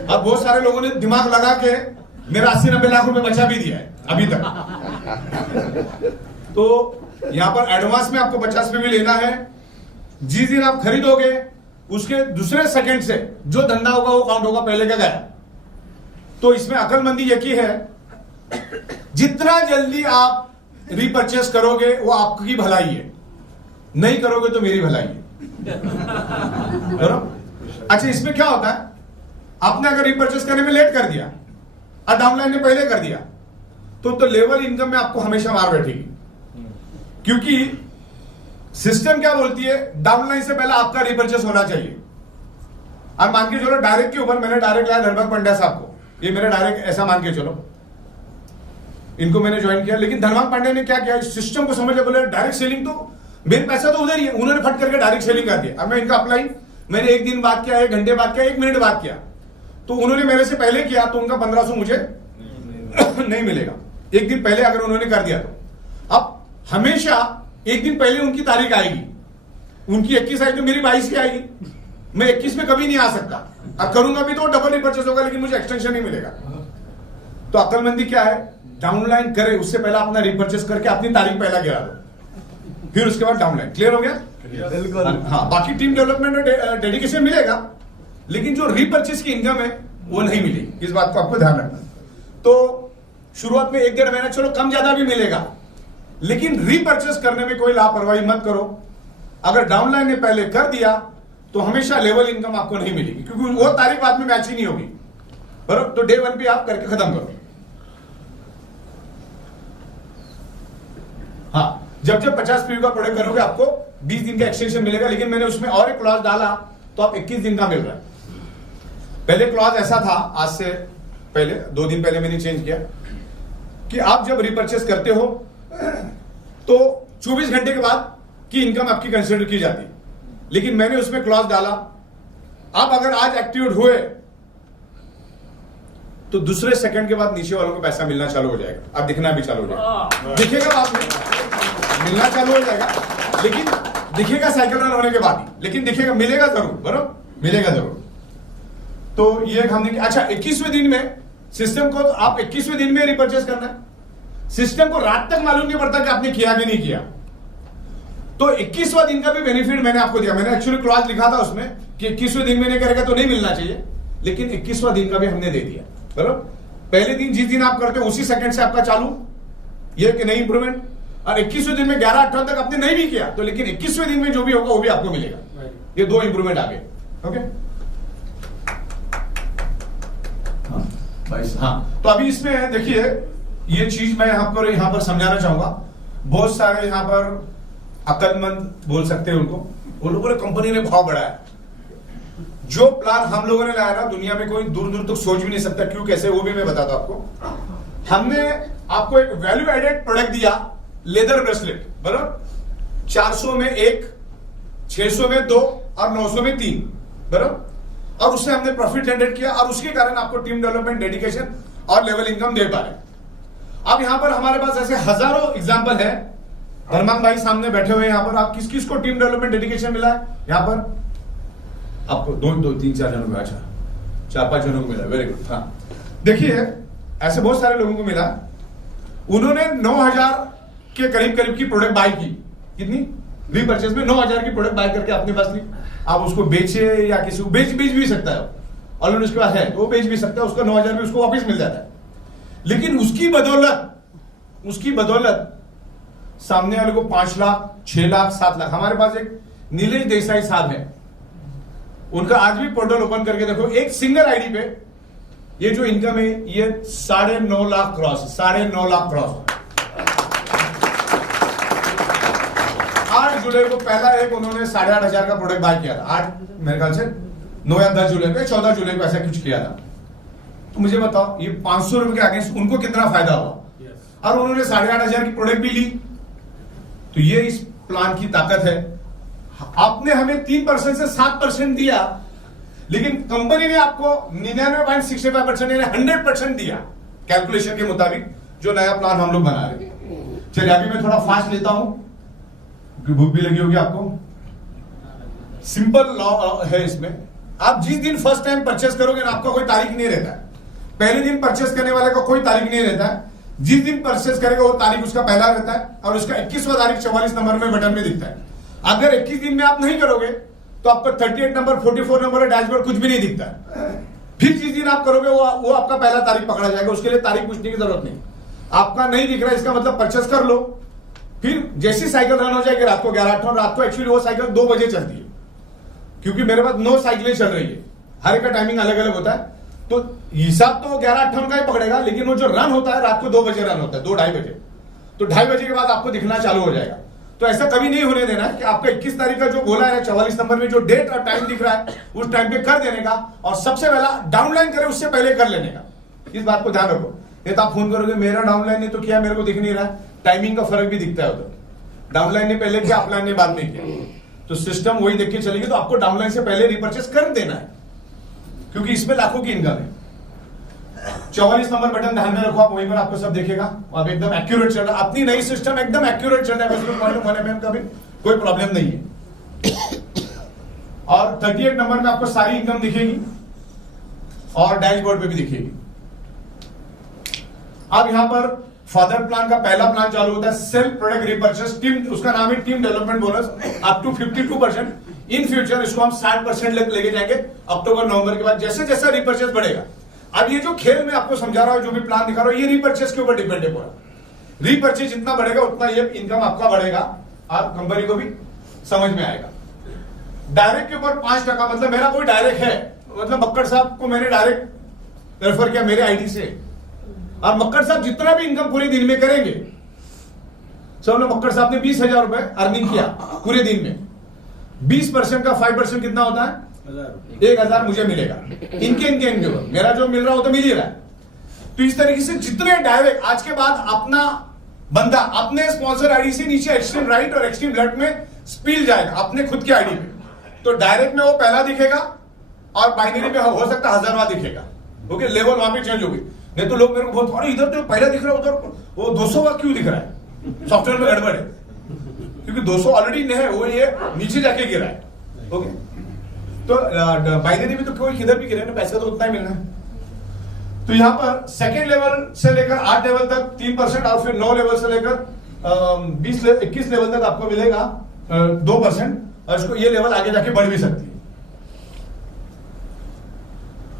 अब बहुत सारे लोगों ने दिमाग लगा के मेरा 80-90 लाख रुपए बचा भी दिया है अभी तक। तो यहां पर एडवांस में आपको 50 पे भी लेना है। जिस दिन आप खरीदोगे उसके दूसरे सेकंड से जो धंधा होगा वो काउंट होगा, पहले का गया। तो इसमें अकलमंदी यही है, जितना जल्दी आप रीपरचेस करोगे वो आपकी भलाई है, नहीं करोगे तो मेरी भलाई है। अच्छा, इसमें क्या होता है, आपने अगर रीपरचेस करने में लेट कर दिया और डाउनलाइन ने पहले कर दिया, तो लेवल इनकम में आपको हमेशा मार बैठेगी, क्योंकि सिस्टम क्या बोलती है, डाउनलाइन से पहले आपका रीपरचेस होना चाहिए। और मान के चलो डायरेक्ट के ऊपर मैंने डायरेक्ट लाया धनभाग पंड्या साहब को, ये मेरा डायरेक्ट, ऐसा मान के चलो इनको मैंने ज्वाइन किया, लेकिन धनभाग पांडे ने क्या किया, सिस्टम को समझ बोले डायरेक्ट सेलिंग, तो मेरे पैसा तो उधर ही है, उन्होंने फट करके डायरेक्ट सेलिंग कर दिया। अब मैं इनका अप्लाई, मैंने 1 दिन बाद किया, 1 घंटे बाद किया, 1 मिनट बाद किया, तो उन्होंने मेरे से पहले किया, तो उनका 1500 मुझे नहीं मिलेगा। 1 दिन पहले अगर उन्होंने कर दिया तो। अब हमेशा 1 दिन पहले उनकी तारीख आएगी, उनकी 21 आई तो मेरी 22 की आएगी, मैं 21 में कभी नहीं आ सकता, अब करूंगा भी तो डबल रिपर्चेस होगा, लेकिन मुझे एक्सटेंशन नहीं मिलेगा। तो अक्लमंदी क्या है, डाउनलाइन करे उससे पहले अपना रिपर्चेस करके अपनी तारीख पहला गिरा दो, फिर उसके बाद डाउनलाइन। क्लियर हो गया? बिल्कुल। हाँ, बाकी टीम डेवलपमेंट और डेडिकेशन मिलेगा, लेकिन जो रीपरचेस की इनकम है वो नहीं मिलेगी, इस बात को आपको ध्यान रखना। तो शुरुआत में 1-1.5 महीना चलो कम ज्यादा भी मिलेगा, लेकिन रीपरचेस करने में कोई लापरवाही मत करो। अगर डाउनलाइन ने पहले कर दिया तो हमेशा लेवल इनकम आपको नहीं मिलेगी, क्योंकि वो तारीख बाद में मैच ही नहीं होगी, बराबर। तो डे 1 पे आप करके खत्म करो। हाँ, जब 50 पीवी का प्रोडक्ट करोगे आपको 20 दिन का एक्सटेंशन मिलेगा, लेकिन मैंने उसमें और एक क्लॉज डाला तो आप 21 दिन का मिल रहा है। पहले क्लॉज ऐसा था, आज से पहले 2 दिन पहले मैंने चेंज किया, कि आप जब रिपर्चेस करते हो तो 24 घंटे के बाद की इनकम आपकी कंसिडर की जाती है, लेकिन मैंने उसमें क्लॉज डाला, आप अगर आज एक्टिवेट हुए तो दूसरे सेकंड के बाद नीचे वालों को पैसा मिलना चालू हो जाएगा, अब दिखना भी चालू हो जाएगा, दिखेगा आपको मिलना चालू हो जाएगा, लेकिन दिखेगा साइकिल रन होने के बाद ही, लेकिन दिखेगा, मिलेगा जरूर, बराबर, मिलेगा जरूर। तो ये हमने, अच्छा 21वें दिन में सिस्टम को, आप 21वें दिन में रिपर्चेस करना है, सिस्टम को रात तक मालूम नहीं पड़ता कि आपने किया कि नहीं किया। तो 21वां दिन का भी बेनिफिट मैंने आपको दिया, मैंने एक्चुअली क्लॉज लिखा था उसमें कि 21वें दिन में नहीं करेगा तो नहीं मिलना चाहिए, लेकिन 21वां दिन का भी हमने दे दिया, बराबर। पहले दिन जिस दिन आप करते हो उसी सेकंड से आपका चालू, ये कि नहीं इंप्रूवमेंट, और 21वें दिन में 11-18 तक आपने नहीं भी किया तो, लेकिन 21वें दिन में जो भी होगा वो भी आपको मिलेगा। ये 2 इंप्रूवमेंट आ गए। ओके, हाँ, तो अभी इसमें देखिए ये चीज मैं यहाँ पर समझाना चाहूंगा। बहुत सारे यहाँ पर अकलमंद बोल सकते हैं उनको, वो लोगों ने कंपनी ने भाव बढ़ाया, जो प्लान हम लोगों ने लाया ना, दुनिया में कोई दूर दूर तक सोच भी नहीं सकता क्यों कैसे, वो भी मैं बताता हूं आपको। हमने आपको एक वैल्यू एडेड प्रोडक्ट दिया लेदर ब्रेसलेट, बराबर 400 में 1, 600 में 2 और 900 में 3, बराबर। और उससे हमने प्रॉफिट जनरेट किया और उसके कारण आपको टीम डेवलपमेंट, डेडिकेशन और लेवल इनकम दे पा रहे हैं। अब यहां पर हमारे पास ऐसे हजारों एग्जाम्पल है। धर्मांग भाई सामने बैठे हुए हैं यहाँ पर। आप किस किस को टीम डेवलपमेंट, डेडिकेशन मिला है यहाँ पर? आपको 2, 3, 4 जनों को, अच्छा 4-5 जनों को मिला, वेरी गुड। हाँ देखिए, ऐसे बहुत सारे लोगों को मिला। उन्होंने 9,000 के करीब करीब की प्रोडक्ट बाय की। कितनी? रीपरचेज में 9,000 की प्रोडक्ट बाय करके अपने पास ली। आप उसको बेचे या किसी को बेच भी सकता है, ऑलरेडी उसके पास है तो वो बेच भी सकता है, उसका 9,000 में उसको वापस मिल जाता है। लेकिन उसकी बदौलत सामने वाले को 5 लाख, 6 लाख, 7 लाख। हमारे पास एक नीलेश देसाई साहब है, उनका आज भी पोर्टल ओपन करके देखो, एक सिंगल आईडी पे ये जो इनकम है ये 9.5 लाख क्रॉस, 9.5 लाख क्रॉस। 8 जुलाई को पहला एक उन्होंने 8,500 का प्रोडक्ट बाय किया था। 8 मेरे ख्याल से 9 या 10 जुलाई को, 14 जुलाई को ऐसा कुछ किया था। तो मुझे बताओ ये 500 रुपए के अगेंस्ट उनको कितना फायदा हुआ। और उन्होंने 8,500 की प्रोडक्ट भी ली। तो ये इस प्लान की ताकत है। आपने हमें 3% से 7% दिया, लेकिन कंपनी ने आपको 99.65% यानी 100% दिया कैलकुलेशन के मुताबिक, जो नया प्लान हम लोग बना रहे हैं। चलिए अभी मैं थोड़ा फास्ट लेता हूं, भूख भी लगी होगी आपको। सिंपल लॉ है इसमें। आप जिस दिन फर्स्ट टाइम परचेस करोगे ना, आपका कोई तारीख नहीं रहता है। पहले दिन परचेस करने वाले का कोई तारीख नहीं रहता है। जिस दिन परचेस करेगा वो तारीख उसका पहला रहता है और उसका 21वां तारीख 44 नंबर में बटन में दिखता है। अगर 21 दिन में आप नहीं करोगे तो आपका 38 नंबर, 44 नंबर डैशबोर्ड कुछ भी नहीं दिखता है। फिर जिस दिन आप करोगे वो आपका पहला तारीख पकड़ा जाएगा। उसके लिए तारीख पूछने की जरूरत नहीं। आपका नहीं दिख रहा है, इसका मतलब परचेस कर लो। फिर जैसी साइकिल रन हो जाएगी रात को 11-8, रात को एक्चुअली वो साइकिल 2 बजे चलती है, क्योंकि मेरे पास 9 साइकिलें चल रही है, हर एक का टाइमिंग अलग अलग होता है। तो हिसाब तो 11-8 का ही पकड़ेगा, लेकिन वो जो रन होता है रात को 2 बजे रन होता है, 2-2:30 बजे। तो 2:30 बजे के बाद आपको दिखना चालू हो जाएगा। तो ऐसा कभी नहीं होने देना है कि आपका 21 तारीख का जो बोला है 44 नंबर में जो डेट और टाइम दिख रहा है उस टाइम पे कर देने का, और सबसे पहला डाउनलाइन करे उससे पहले कर लेने का। इस बात को ध्यान रखो। नहीं तो आप फोन करोगे मेरा डाउनलाइन नहीं तो क्या, मेरे को दिख नहीं रहा है। टाइमिंग का फर्क भी दिखता है उधर। डाउनलाइन ने पहले किया, अपलाइन ने बाद में किया, तो सिस्टम वही देख के चलेगी। तो आपको डाउनलाइन से पहले रिपर्चेस कर देना है, क्योंकि इसमें लाखों की इनकम है। 44 नंबर बटन ध्यान में रखो, आप वहीं पर आपको सब देखेगा। आप एकदम एक्यूरेट चल रहा है, अपनी नई सिस्टम एकदम एक्यूरेट चल रहा है, उसमें पॉइंट होने में कभी कोई प्रॉब्लम नहीं है। और 38 नंबर में आपको सारी इनकम दिखेगी और डैशबोर्ड पे भी दिखेगी। अब यहां पर फादर प्लान का पहला प्लान चालू होता है, सेल्फ प्रोडक्ट रिपर्चेस टीम, उसका नाम है team development bonus up to 52%। In future इसको हम 60% लेके जाएंगे अक्टूबर नवंबर के बाद, जैसे जैसा रिपर्चेस बढ़ेगा। अब ये जो खेल में आपको समझा रहा हूं, जो भी प्लान दिखा रहा हूं, ये रिपर्चेस के ऊपर डिपेंड है पूरा। रिपर्चेस जितना बढ़ेगा उतना ये इनकम आपका बढ़ेगा और कंपनी को भी समझ में आएगा। डायरेक्ट के ऊपर 5%, मतलब मेरा कोई डायरेक्ट है, मतलब मक्कड़ साहब को मैंने डायरेक्ट रेफर किया मेरे आईडी से, और मक्कड़ साहब जितना भी इनकम पूरे दिन में करेंगे, समझ लो मक्कड़ साहब ने 20,000 रुपए अर्निंग किया पूरे दिन में, 20% का 5% कितना होता है? 1,000 मुझे मिलेगा। इनके मेरा जो मिल रहा हो तो मिल ही रहा है। तो इस तरीके से जितने डायरेक्ट आज के बाद अपना बंदा अपने स्पॉन्सर आईडी से नीचे एक्सट्रीम राइट और एक्सट्रीम लेफ्ट में स्पील जाएगा अपने खुद के आईडी पे, तो डायरेक्ट में वो पहला दिखेगा और बाइनरी में हो सकता है 1000वां दिखेगा। ओके, लेवल वहां पे चेंज होगी। नहीं तो लोग मेरे को बहुत, अरे इधर तो पहला दिख रहा है, उधर वो 200वां क्यों दिख रहा है? सॉफ्टवेयर में गड़बड़ है, क्योंकि 200 ऑलरेडी है, वो ये नीचे जाके गिरा है। ओके, तो बाइनरी में तो कोई किधर भी गिरे ना, पैसा तो उतना ही मिलना है। तो यहां पर सेकेंड लेवल से लेकर 8 लेवल तक 3% और फिर 9 लेवल से लेकर 21 लेवल तक आपको मिलेगा 2%, और इसको ये लेवल आगे जाके बढ़ भी सकती है।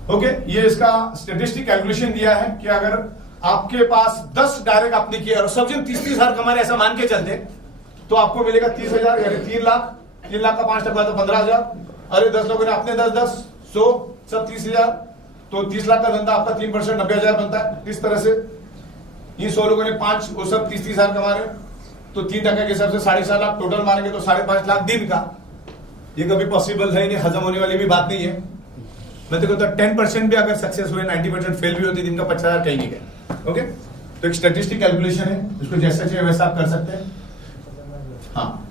ओके, ये इसका स्टेटिस्टिक कैलकुलेशन दिया है कि अगर आपके पास 10 डायरेक्ट आपने किया और सब जन 30,000 कमा रहे, ऐसा मान के चलते, तो आपको मिलेगा 30,000, यानी 3 लाख। 3 लाख का 5% तो 15,000। अरे 10 लोगों ने अपने 10-10 100 सब 30,000, तो 30 लाख का धंधा आपका 3% 90,000 बनता है। इस तरह से ये 100 लोगों ने 5, वो सब 30,000 कमा रहे, तो 3% के हिसाब से 7.5 लाख टोटल मारेंगे, तो 5.5 लाख दिन का। ये कभी पॉसिबल है नहीं, हजम होने वाली भी बात नहीं है। मैं तो कहता 10% भी अगर सक्सेस हुए, 90% फेल भी होती, दिन का 50,000 कहीं नहीं गए। ओके, तो एक स्टैटिस्टिक कैलकुलेशन है, इसको जैसा चाहिए वैसा आप कर सकते हैं। हाँ,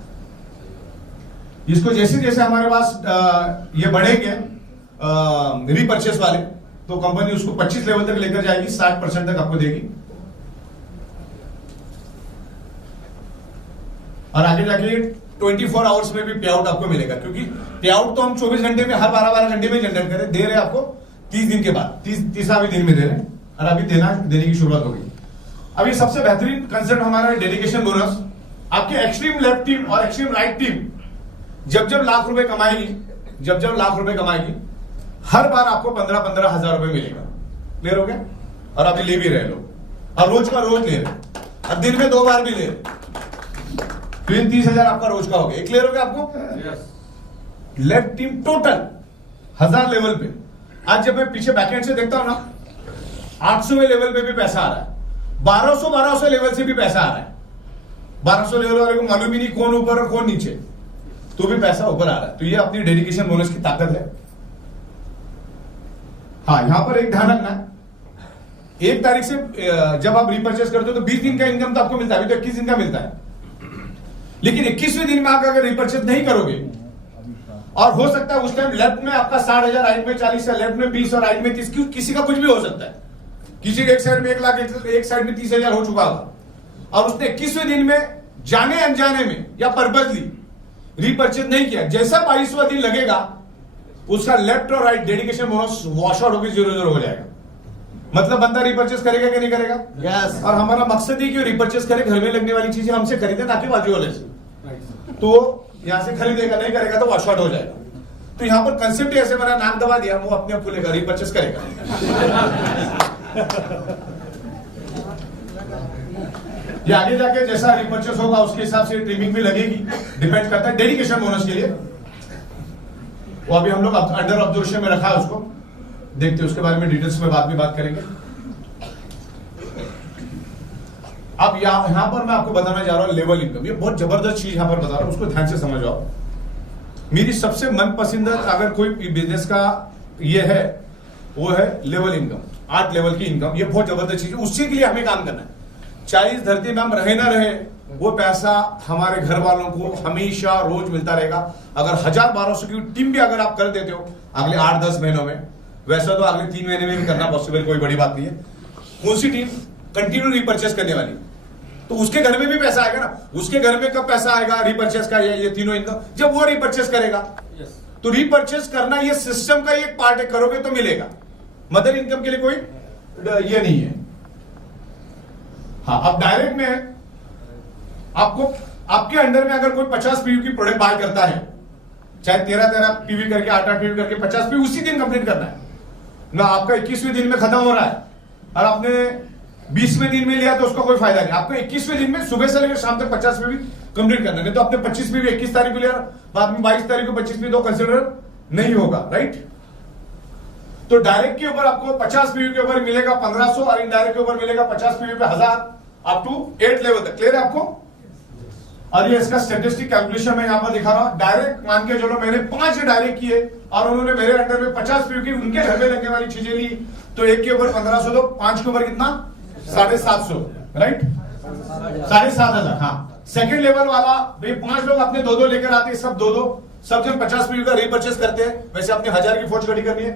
इसको जैसे जैसे हमारे पास ये बढ़ेंगे रीपर्चेस वाले, तो कंपनी उसको 25 लेवल तक लेकर जाएगी, 60% तक आपको देगी, और आगे जाके 24 आवर्स में भी पे आउट आपको मिलेगा, क्योंकि पे आउट तो हम 24 घंटे में, हर 12 घंटे में जनरेट करें, दे रहे आपको 30 दिन के बाद, 30वां दिन में दे रहे, और अभी देने की शुरुआत हो गई। अभी सबसे बेहतरीन कंसेप्ट हमारा डेडिकेशन बोनस। आपके एक्सट्रीम लेफ्ट टीम और एक्सट्रीम राइट टीम जब जब लाख रुपए कमाएगी, हर बार आपको 15-15 हजार रुपए मिलेगा। क्लियर हो गया? और अभी ले भी रहे लोग, और रोज का रोज ले रहे, और दिन में 2 बार भी ले रहे, फिर 30,000 आपका रोज का हो गया। क्लियर हो गया आपको? लेफ्ट टीम टोटल 1000 लेवल पे। आज जब मैं पीछे बैकएंड से देखता हूं ना, 800वें लेवल पे भी पैसा आ रहा है, 1200 लेवल से भी पैसा आ रहा है। 1200 लेवल वाले को मालूम ही नहीं कौन ऊपर और कौन नीचे, तो भी पैसा ऊपर आ रहा है। तो ये अपनी डेडिकेशन बोनस की ताकत है। हाँ, यहां पर एक ध्यान रखना है, 1 तारीख से जब आप रिपर्चेस करते हो तो 20 दिन का इनकम तो आपको मिलता है, अभी तो 21 दिन का मिलता है, लेकिन 21वें दिन में आप अगर रिपर्चेस नहीं करोगे, और हो सकता है उस टाइम लेफ्ट में आपका 60,000, राइट में 40, लेफ्ट में 20 और राइट में 30, किसी का कुछ भी हो सकता है, किसी के एक साइड में 1 लाख, एक साइड में 30,000 हो चुका होगा, और उसने 21वें दिन में जाने अनजाने में या पर्पजली रिपर्चेस नहीं किया, जैसा 22वां दिन लगेगा उसका लेफ्ट और right dedication bonus wash out होकर 0-0 हो जाएगा। मतलब बंदा रिपर्चेस करेगा कि नहीं करेगा? यस। और हमारा मकसद ही कि रिपर्चेस करे, घर में लगने वाली चीजें हमसे खरीदे, ना कि बाजू वाले से। तो यहां से खरीदेगा, नहीं करेगा तो वॉश आउट हो जाएगा। तो यहां पर कंसेप्ट ऐसे बना, नाम दबा दिया, वो अपने आप खुलेगा, रिपर्चेस करेगा। ये आगे जाके जैसा रिपर्चेस होगा उसके हिसाब से ट्रिमिंग भी लगेगी, डिपेंड करता है डेडिकेशन बोनस के लिए। वो अभी हम लोग अंडर ऑब्जर्वेशन में रखा है, उसको देखते हैं, उसके बारे में डिटेल्स में बाद में बात करेंगे। अब यहां पर मैं आपको बताना जा रहा हूं लेवल इनकम। ये बहुत जबरदस्त चीज यहां पर बता रहा हूं, उसको ध्यान से समझ आओ। मेरी सबसे मनपसंद अगर कोई बिजनेस का ये है, वो है लेवल इनकम, 8 लेवल की इनकम। ये बहुत जबरदस्त चीज है, उसी के लिए हमें काम करना है। 40 धरती में हम रहे ना रहे, वो पैसा हमारे घर वालों को हमेशा रोज मिलता रहेगा। अगर 1000-1200 की टीम भी अगर आप कर देते हो अगले 8-10 महीनों में, वैसा तो अगले 3 महीने में भी करना पॉसिबल, कोई बड़ी बात नहीं है। कौन सी टीम कंटिन्यू रिपर्चेस करने वाली, तो उसके घर में भी पैसा आएगा ना। उसके घर में कब पैसा आएगा? रिपर्चेस का, ये तीनों इनकम जब वो रिपर्चेस करेगा। तो रिपर्चेस करना ये सिस्टम का एक पार्ट है, करोगे तो मिलेगा। मदर इनकम के लिए कोई ये नहीं है। हाँ, अब डायरेक्ट में आपको आपके अंडर में अगर कोई 50 पीवी की प्रोडक्ट बाय करता है, चाहे 13 पीवी करके 8 पीवी करके 50 पीवी उसी दिन कंप्लीट करना है ना। आपका 21वें दिन में खत्म हो रहा है और आपने 20वें दिन में लिया तो उसका कोई फायदा नहीं। आपको 21वें दिन में सुबह से लेकर शाम तक 50 पीवी कंप्लीट करना है। नहीं तो आपने 25 पीवी 21 तारीख को लिया, बाद में 22 तारीख को 25 पीवी तो कंसिडर नहीं होगा, राइट। तो डायरेक्ट के ऊपर आपको 50 पीवी के ऊपर मिलेगा 1500 और इनडायरेक्ट के ऊपर मिलेगा 50 पीवी पे 1000 अप टू 8 लेवल तक। क्लियर है आपको? और ये इसका स्टैटिस्टिक कैलकुलेशन मैं यहां पर दिखा रहा हूं। डायरेक्ट मान के चलो मैंने 5 डायरेक्ट किए और उन्होंने मेरे अंडर में 50 पीवी की उनके घर में लगने वाली चीजें ली, तो एक के ऊपर 1500 दो, 5 के ऊपर कितना? 750, राइट, 7500। हाँ, सेकंड लेवल वाला भाई 5 लोग अपने 2-2 लेकर आते हैं, सब 2-2, सब जन 50 पीवी का रीपर्चेस करते हैं। वैसे अपने 1000 की फौज खड़ी करनी है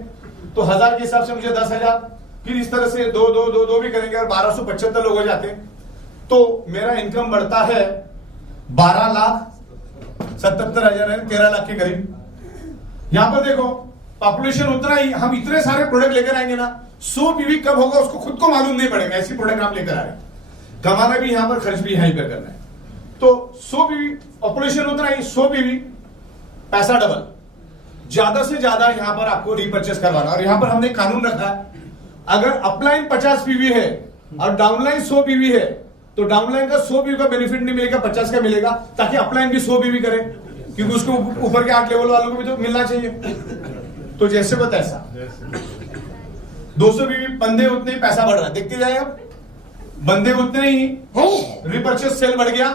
तो 1000 के हिसाब से मुझे 10,000, फिर इस तरह से 2 भी करेंगे और 1275 लोग हो जाते हैं। तो मेरा इनकम बढ़ता है 12,77,000 है, 13 लाख के करीब। यहां पर देखो पॉपुलेशन उतना ही, हम इतने सारे प्रोडक्ट लेकर आएंगे ना, 100 पीवी कब होगा उसको खुद को मालूम नहीं पड़ेगा। ऐसी प्रोडक्ट हम लेकर आ रहे हैं, कमाना भी यहां पर, खर्च भी यहीं पर करना है। तो 100 पीवी पॉपुलेशन उतना ही, 100 पीवी पैसा डबल, ज्यादा से ज्यादा यहां पर आपको रिपर्चेस करवाना। और यहां पर हमने कानून रखा है, अगर अपलाइन 50 पीवी है और डाउनलाइन 100 पीवी है तो डाउनलाइन का 100 पीवी का बेनिफिट नहीं मिलेगा, 50 का मिलेगा, ताकि अपलाइन भी 100 पीवी करे, क्योंकि उसको ऊपर के 8 लेवल वालों को भी तो मिलना चाहिए। तो जैसे को तैसा 200 पीवी, बंदे उतने ही पैसा बढ़ रहा है। देखते जाए, अब बंदे उतने ही, रिपर्चेस सेल बढ़ गया,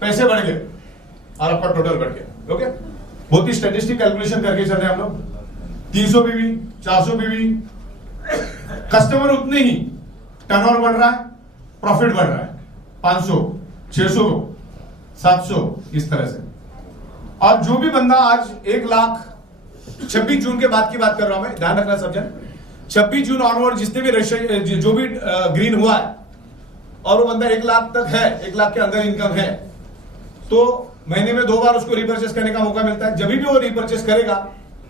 पैसे बढ़ गए और आपका टोटल बढ़ गया। ओके, बहुत ही स्टैटिस्टिक कैलकुलेशन करके चल रहे हैं हम लोग। 300 पीवी, 400 पीवी, कस्टमर उतने ही, टर्नओवर बढ़ रहा है, प्रॉफिट बढ़ रहा है 500, 600, 700 इस तरह से। और जो भी बंदा आज 1,26 जून के बाद की बात कर रहा हूं मैं, ध्यान रखना सब जन, 26 जून ऑनवर्ड जितने भी जो भी ग्रीन हुआ है और वो बंदा 1 लाख तक है, 1 लाख के अंदर इनकम है, तो महीने में 2 बार उसको रिपर्चेस करने का मौका मिलता है। जब भी वो रिपर्चेस करेगा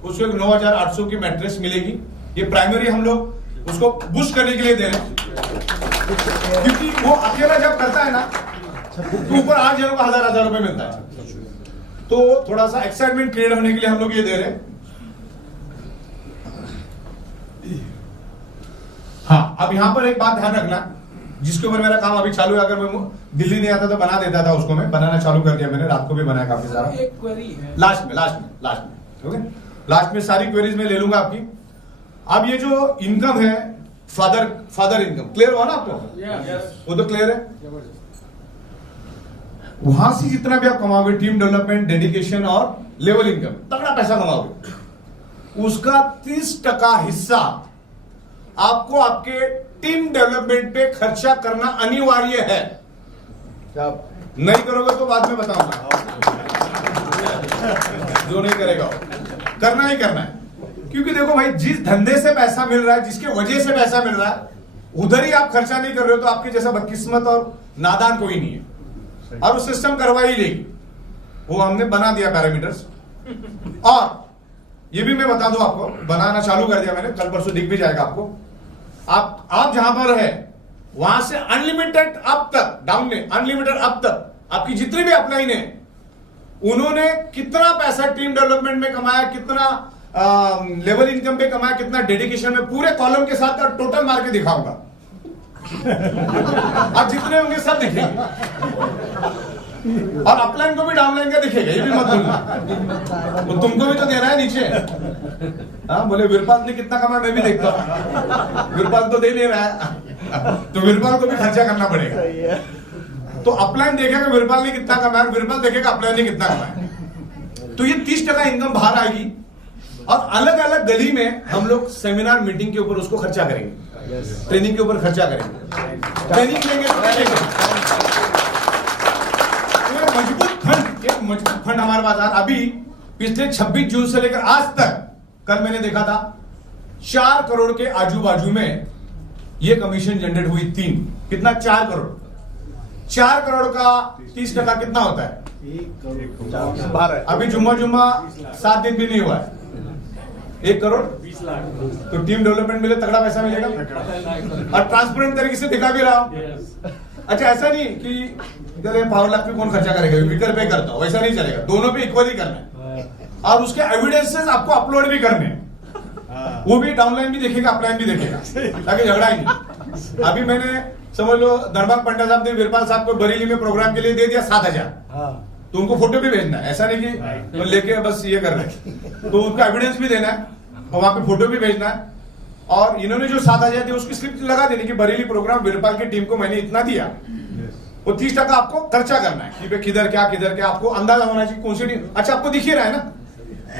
उसको 9,800 की मैट्रेस मिलेगी। ये प्राइमरी हम लोग उसको बूस्ट करने के लिए दे रहे हैं, क्योंकि वो अकेला जब करता है ना तो ऊपर 8 जनों को 1,000 रुपए मिलता है। तो थोड़ा सा एक्साइटमेंट क्रिएट होने के लिए हम लोग ये दे रहे हैं। हाँ, अब यहां पर एक बात ध्यान रखना, जिसके ऊपर मेरा काम अभी चालू है। अगर मैं दिल्ली नहीं आता तो बना देता था उसको, मैं बनाना चालू कर दिया मैंने, रात को भी बनाया काफी सारा। एक क्वेरी है लास्ट में ओके, लास्ट में सारी क्वेरीज में ले लूंगा आपकी। अब ये जो इनकम है फादर इनकम, क्लियर हुआ ना आपको? वो तो क्लियर है। वहां से जितना भी आप कमाओगे, टीम डेवलपमेंट, डेडिकेशन और लेवल इनकम, तगड़ा पैसा कमाओगे, उसका 30% हिस्सा आपको आपके टीम डेवलपमेंट पे खर्चा करना अनिवार्य है। नहीं करोगे तो बाद में बताऊंगा, जो नहीं करेगा करना ही करना है। क्योंकि देखो भाई, जिस धंधे से पैसा मिल रहा है, जिसके वजह से पैसा मिल रहा है, उधर ही आप खर्चा नहीं कर रहे हो तो आपके जैसा बदकिस्मत और नादान कोई नहीं है। और वो सिस्टम करवा ही लेगी, वो हमने बना दिया पैरामीटर्स। और ये भी मैं बता दूं आपको, बनाना चालू कर दिया मैंने, कल परसों दिख भी जाएगा आपको। आप जहां पर है वहां से अनलिमिटेड अप तक, डाउन में अनलिमिटेड अप तक आपकी जितनी भी अपलाइन है, उन्होंने कितना पैसा टीम डेवलपमेंट में कमाया, कितना लेवल इनकम पे कमाया, कितना डेडिकेशन में, पूरे कॉलम के साथ टोटल मार के दिखाऊंगा। आप जितने होंगे सब दिखेंगे, और अपलाइन को भी डाउनलाइन का दिखेगा, ये भी मत भूलना। तो तुमको भी तो देना है नीचे। हाँ, बोले वीरपाल ने कितना कमाया, मैं भी देखता हूं। वीरपाल तो दे नहीं रहा है, तो वीरपाल को भी खर्चा करना पड़ेगा। तो अपलाइन देखेगा वीरपाल ने कितना कमाया, वीरपाल देखेगा अपलाइन ने कितना कमाया। तो ये 30% इनकम बाहर आएगी। और अलग अलग गली में हम लोग सेमिनार मीटिंग के ऊपर उसको खर्चा करेंगे, ट्रेनिंग के ऊपर खर्चा करेंगे, ट्रेनिंग लेंगे तो एक मजबूत फंड हमारे पास है। अभी पिछले 26 जून से लेकर आज तक, कल मैंने देखा था 4 करोड़ के आजू बाजू में ये कमीशन जनरेट हुई। 3 कितना, 4 करोड़। 4 करोड़ का 30% कितना होता है? 1 करोड़। अभी जुम्मा 7 दिन भी नहीं हुआ है, 1 करोड़ 20 लाख। तो टीम डेवलपमेंट मिले, तगड़ा पैसा मिलेगा। और ट्रांसपेरेंट तरीके से दिखा भी रहा हूं। अच्छा, ऐसा नहीं कि पावर लाख पे कौन खर्चा करेगा, विकर पे करता हूं, वैसा नहीं चलेगा। दोनों पे इक्वली करना है, और उसके एविडेंसेस आपको अपलोड भी करने हैं। वो भी डाउनलाइन भी देखेगा, अपलाइन भी देखेगा, ताकि झगड़ा ही नहीं। अभी मैंने समझ लो धर्माक पंडा साहब ने वीरपाल साहब को बरेली में प्रोग्राम के लिए दे दिया 7,000। तो उनको फोटो भी भेजना है, ऐसा नहीं कि तो लेके बस ये कर रहे, तो उनका एविडेंस भी देना है और वहां पे फोटो भी भेजना है। और इन्होंने जो 7,000 दी उसकी स्लिप लगा देनी कि बरेली प्रोग्राम वीरपाल की टीम को मैंने इतना दिया। वो 30% आपको खर्चा करना है कि किधर क्या आपको अंदाजा होना चाहिए कौन सी टीम। अच्छा, आपको दिख ही रहा है ना,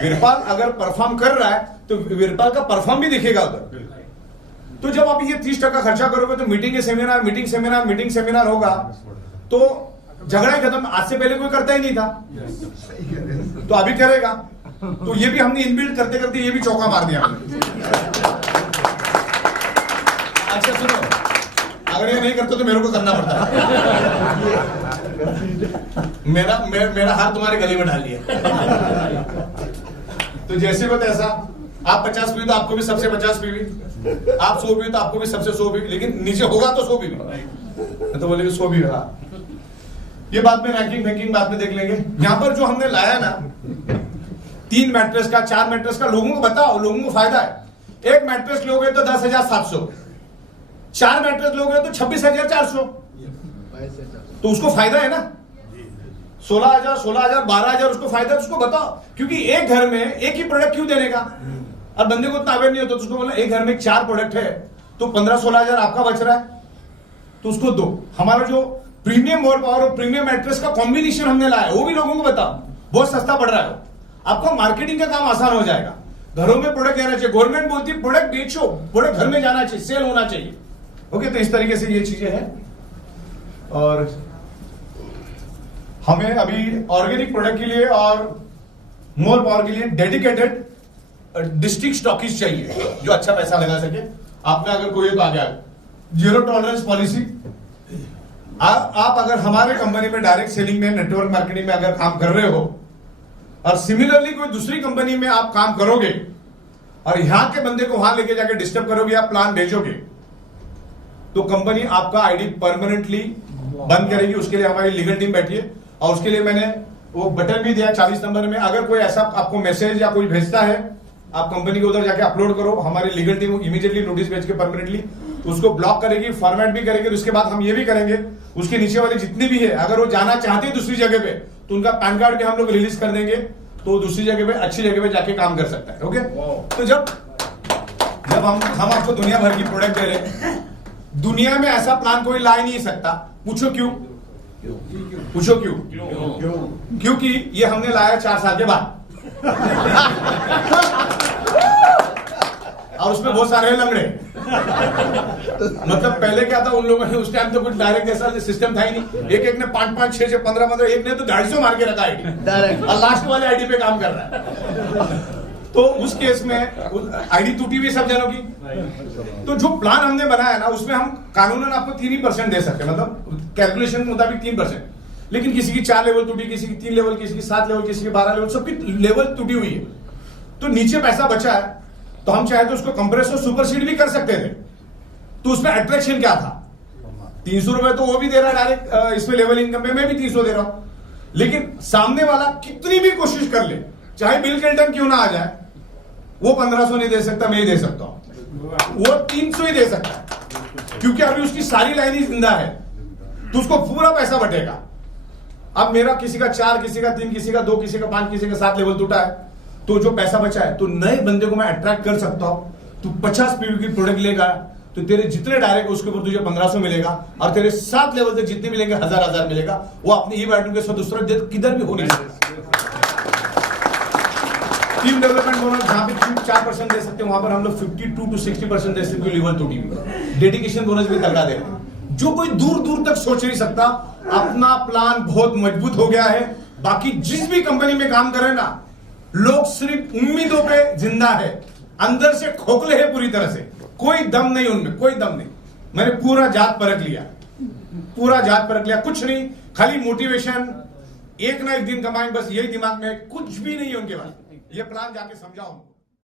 वीरपाल अगर परफॉर्म कर रहा है तो वीरपाल का परफॉर्म भी दिखेगा उधर। तो जब आप ये 30% खर्चा करोगे तो मीटिंग सेमिनार होगा, तो झगड़ा ही खत्म। आज से पहले कोई करता ही नहीं था, तो अभी करेगा। तो ये भी हमने इनबिल्ड करते करते ये भी चौका मार दिया हमने। अच्छा सुनो, अगर ये नहीं करते तो मेरे को करना पड़ता है। मेरा हाथ तुम्हारे गले में डाल दिया। तो जैसे बता ऐसा, आप 50 पी तो आपको भी सबसे 50 पी, आप 100 पी तो आपको भी सबसे 100 पी, लेकिन नीचे होगा तो 100 पी, तो बोले 100 भी होगा। ये बात में रैंकिंग बाद में देख लेंगे। यहां पर जो हमने लाया ना 3 मैट्रेस का, 4 मैट्रेस का, लोगों को बताओ, लोगों को फायदा है। 1 मैट्रेस लोगे तो 10,700, 4 मैट्रेस लोगे तो 26,400, तो उसको फायदा है ना। 16,000, 12,000 उसको फायदा, उसको बताओ। क्योंकि एक घर में एक ही प्रोडक्ट क्यों देने का, और बंदे को ताबेर नहीं होता, तो उसको बोला एक घर में 4 प्रोडक्ट है तो 15-16,000 आपका बच रहा है, तो उसको दो। हमारा जो प्रीमियम मोर पावर और प्रीमियम मैट्रेस का कॉम्बिनेशन हमने लाया, वो भी लोगों को बताओ, बहुत सस्ता पड़ रहा है। आपका मार्केटिंग का काम आसान हो जाएगा। घरों में प्रोडक्ट जाना चाहिए, गवर्नमेंट बोलती है प्रोडक्ट बेचो, प्रोडक्ट घर में जाना चाहिए, सेल होना चाहिए। ओके, तो इस तरीके से ये चीजें हैं। और हमें अभी ऑर्गेनिक प्रोडक्ट के लिए और मोर पावर के लिए डेडिकेटेड डिस्ट्रिक्ट स्टॉकिस्ट चाहिए जो अच्छा पैसा लगा सके। आप में अगर कोई है तो आगे आए। Zero tolerance policy. आप अगर हमारे कंपनी में डायरेक्ट सेलिंग में, नेटवर्क मार्केटिंग में अगर काम कर रहे हो और सिमिलरली कोई दूसरी कंपनी में आप काम करोगे और यहां के बंदे को वहां लेके जाके डिस्टर्ब करोगे, आप प्लान भेजोगे, तो कंपनी आपका आईडी परमानेंटली बंद करेगी। उसके लिए हमारी लीगल टीम बैठी है और उसके लिए मैंने वो बटन भी दिया 40 नंबर में। अगर कोई ऐसा आपको मैसेज या कोई भेजता है, आप कंपनी के उधर जाके अपलोड करो, हमारी लीगल टीम इमीडिएटली नोटिस भेज के परमानेंटली उसको ब्लॉक करेगी, फॉर्मेट भी करेगी। उसके बाद हम ये भी करेंगे, उसके नीचे वाले जितनी भी है अगर वो जाना चाहते हैं दूसरी जगह पे तो उनका पैन कार्ड भी हम लोग रिलीज कर देंगे, तो दूसरी जगह पे अच्छी जगह पे जाके काम कर सकता है। ओके, तो जब हम आपको दुनिया भर की प्रोडक्ट दे रहे हैं, दुनिया में ऐसा प्लान कोई ला ही नहीं सकता। पूछो क्यों? पूछो क्यों? क्योंकि ये हमने लाया 4 साल के बाद और उसमें बहुत सारे लंगड़े। मतलब पहले क्या था उन लोगों ने, उस टाइम तो कुछ डायरेक्ट ऐसा सिस्टम था ही नहीं। एक ने 5-5, 6, 15, एक ने तो 250 मार के रखा आईडी और लास्ट वाले आईडी पे काम कर रहा है। तो उस केस में आईडी टूटी हुई सब जनों की। तो जो प्लान हमने बनाया ना, उसमें हम कानूनन आपको 3% दे सकते हैं, मतलब कैलकुलेशन के मुताबिक 3%। लेकिन किसी की 4 लेवल टूटी, किसी की 3 लेवल, किसी की 7 लेवल, किसी की 12 लेवल, सबकी लेवल टूटी हुई है। तो नीचे पैसा बचा है, तो हम चाहे तो उसको कंप्रेस और सुपरसीड भी कर सकते थे। तो उसमें अट्रैक्शन क्या था? 300 रुपए तो वो भी दे रहा है डायरेक्ट, इसमें लेवल इनकम में मैं भी 300 दे रहा हूं। लेकिन सामने वाला कितनी भी कोशिश कर ले, चाहे बिल क्लिंटन क्यों ना आ जाए, वो 1500 नहीं दे सकता, मैं ही दे सकता हूं। वो 300 ही दे सकता है, क्योंकि अभी उसकी सारी लाइन ही जिंदा है, तो उसको पूरा पैसा बटेगा। अब मेरा किसी का 4, किसी का 3, किसी का 2, किसी का 5, किसी का 7 लेवल टूटा है, तो जो पैसा बचा है, तो नए बंदे को मैं अट्रैक्ट कर सकता हूं। तू 50 पीवी की प्रोडक्ट लेगा तो तेरे जितने डायरेक्ट उसके ऊपर तुझे 1500 मिलेगा, और तेरे 7 लेवल तक जितने मिलेंगे 1000 मिलेगा। वो अपनी ई बैटरी के साथ दूसरा किधर भी हो नहीं सकता। टीम डेवलपमेंट बोनस जहां पे 4% दे सकते हैं, वहां पर हम लोग 52 to 60% दे सकते हैं लेवल 2 टीम में। डेडिकेशन बोनस भी तगड़ा दे रहे हैं। जो कोई दूर दूर तक सोच नहीं सकता, अपना प्लान बहुत मजबूत हो गया है। बाकी जिस भी कंपनी में काम कर रहे हैं ना, लोग सिर्फ उम्मीदों पे जिंदा है, अंदर से खोखले हैं पूरी तरह से, कोई दम नहीं उनमें, कोई दम नहीं। मैंने पूरा जात परख लिया, पूरा जात परख लिया, कुछ नहीं, खाली मोटिवेशन, एक ना एक दिन कमाएंगे, बस यही दिमाग में, कुछ भी नहीं है उनके पास। ये प्लान जाके समझाओ।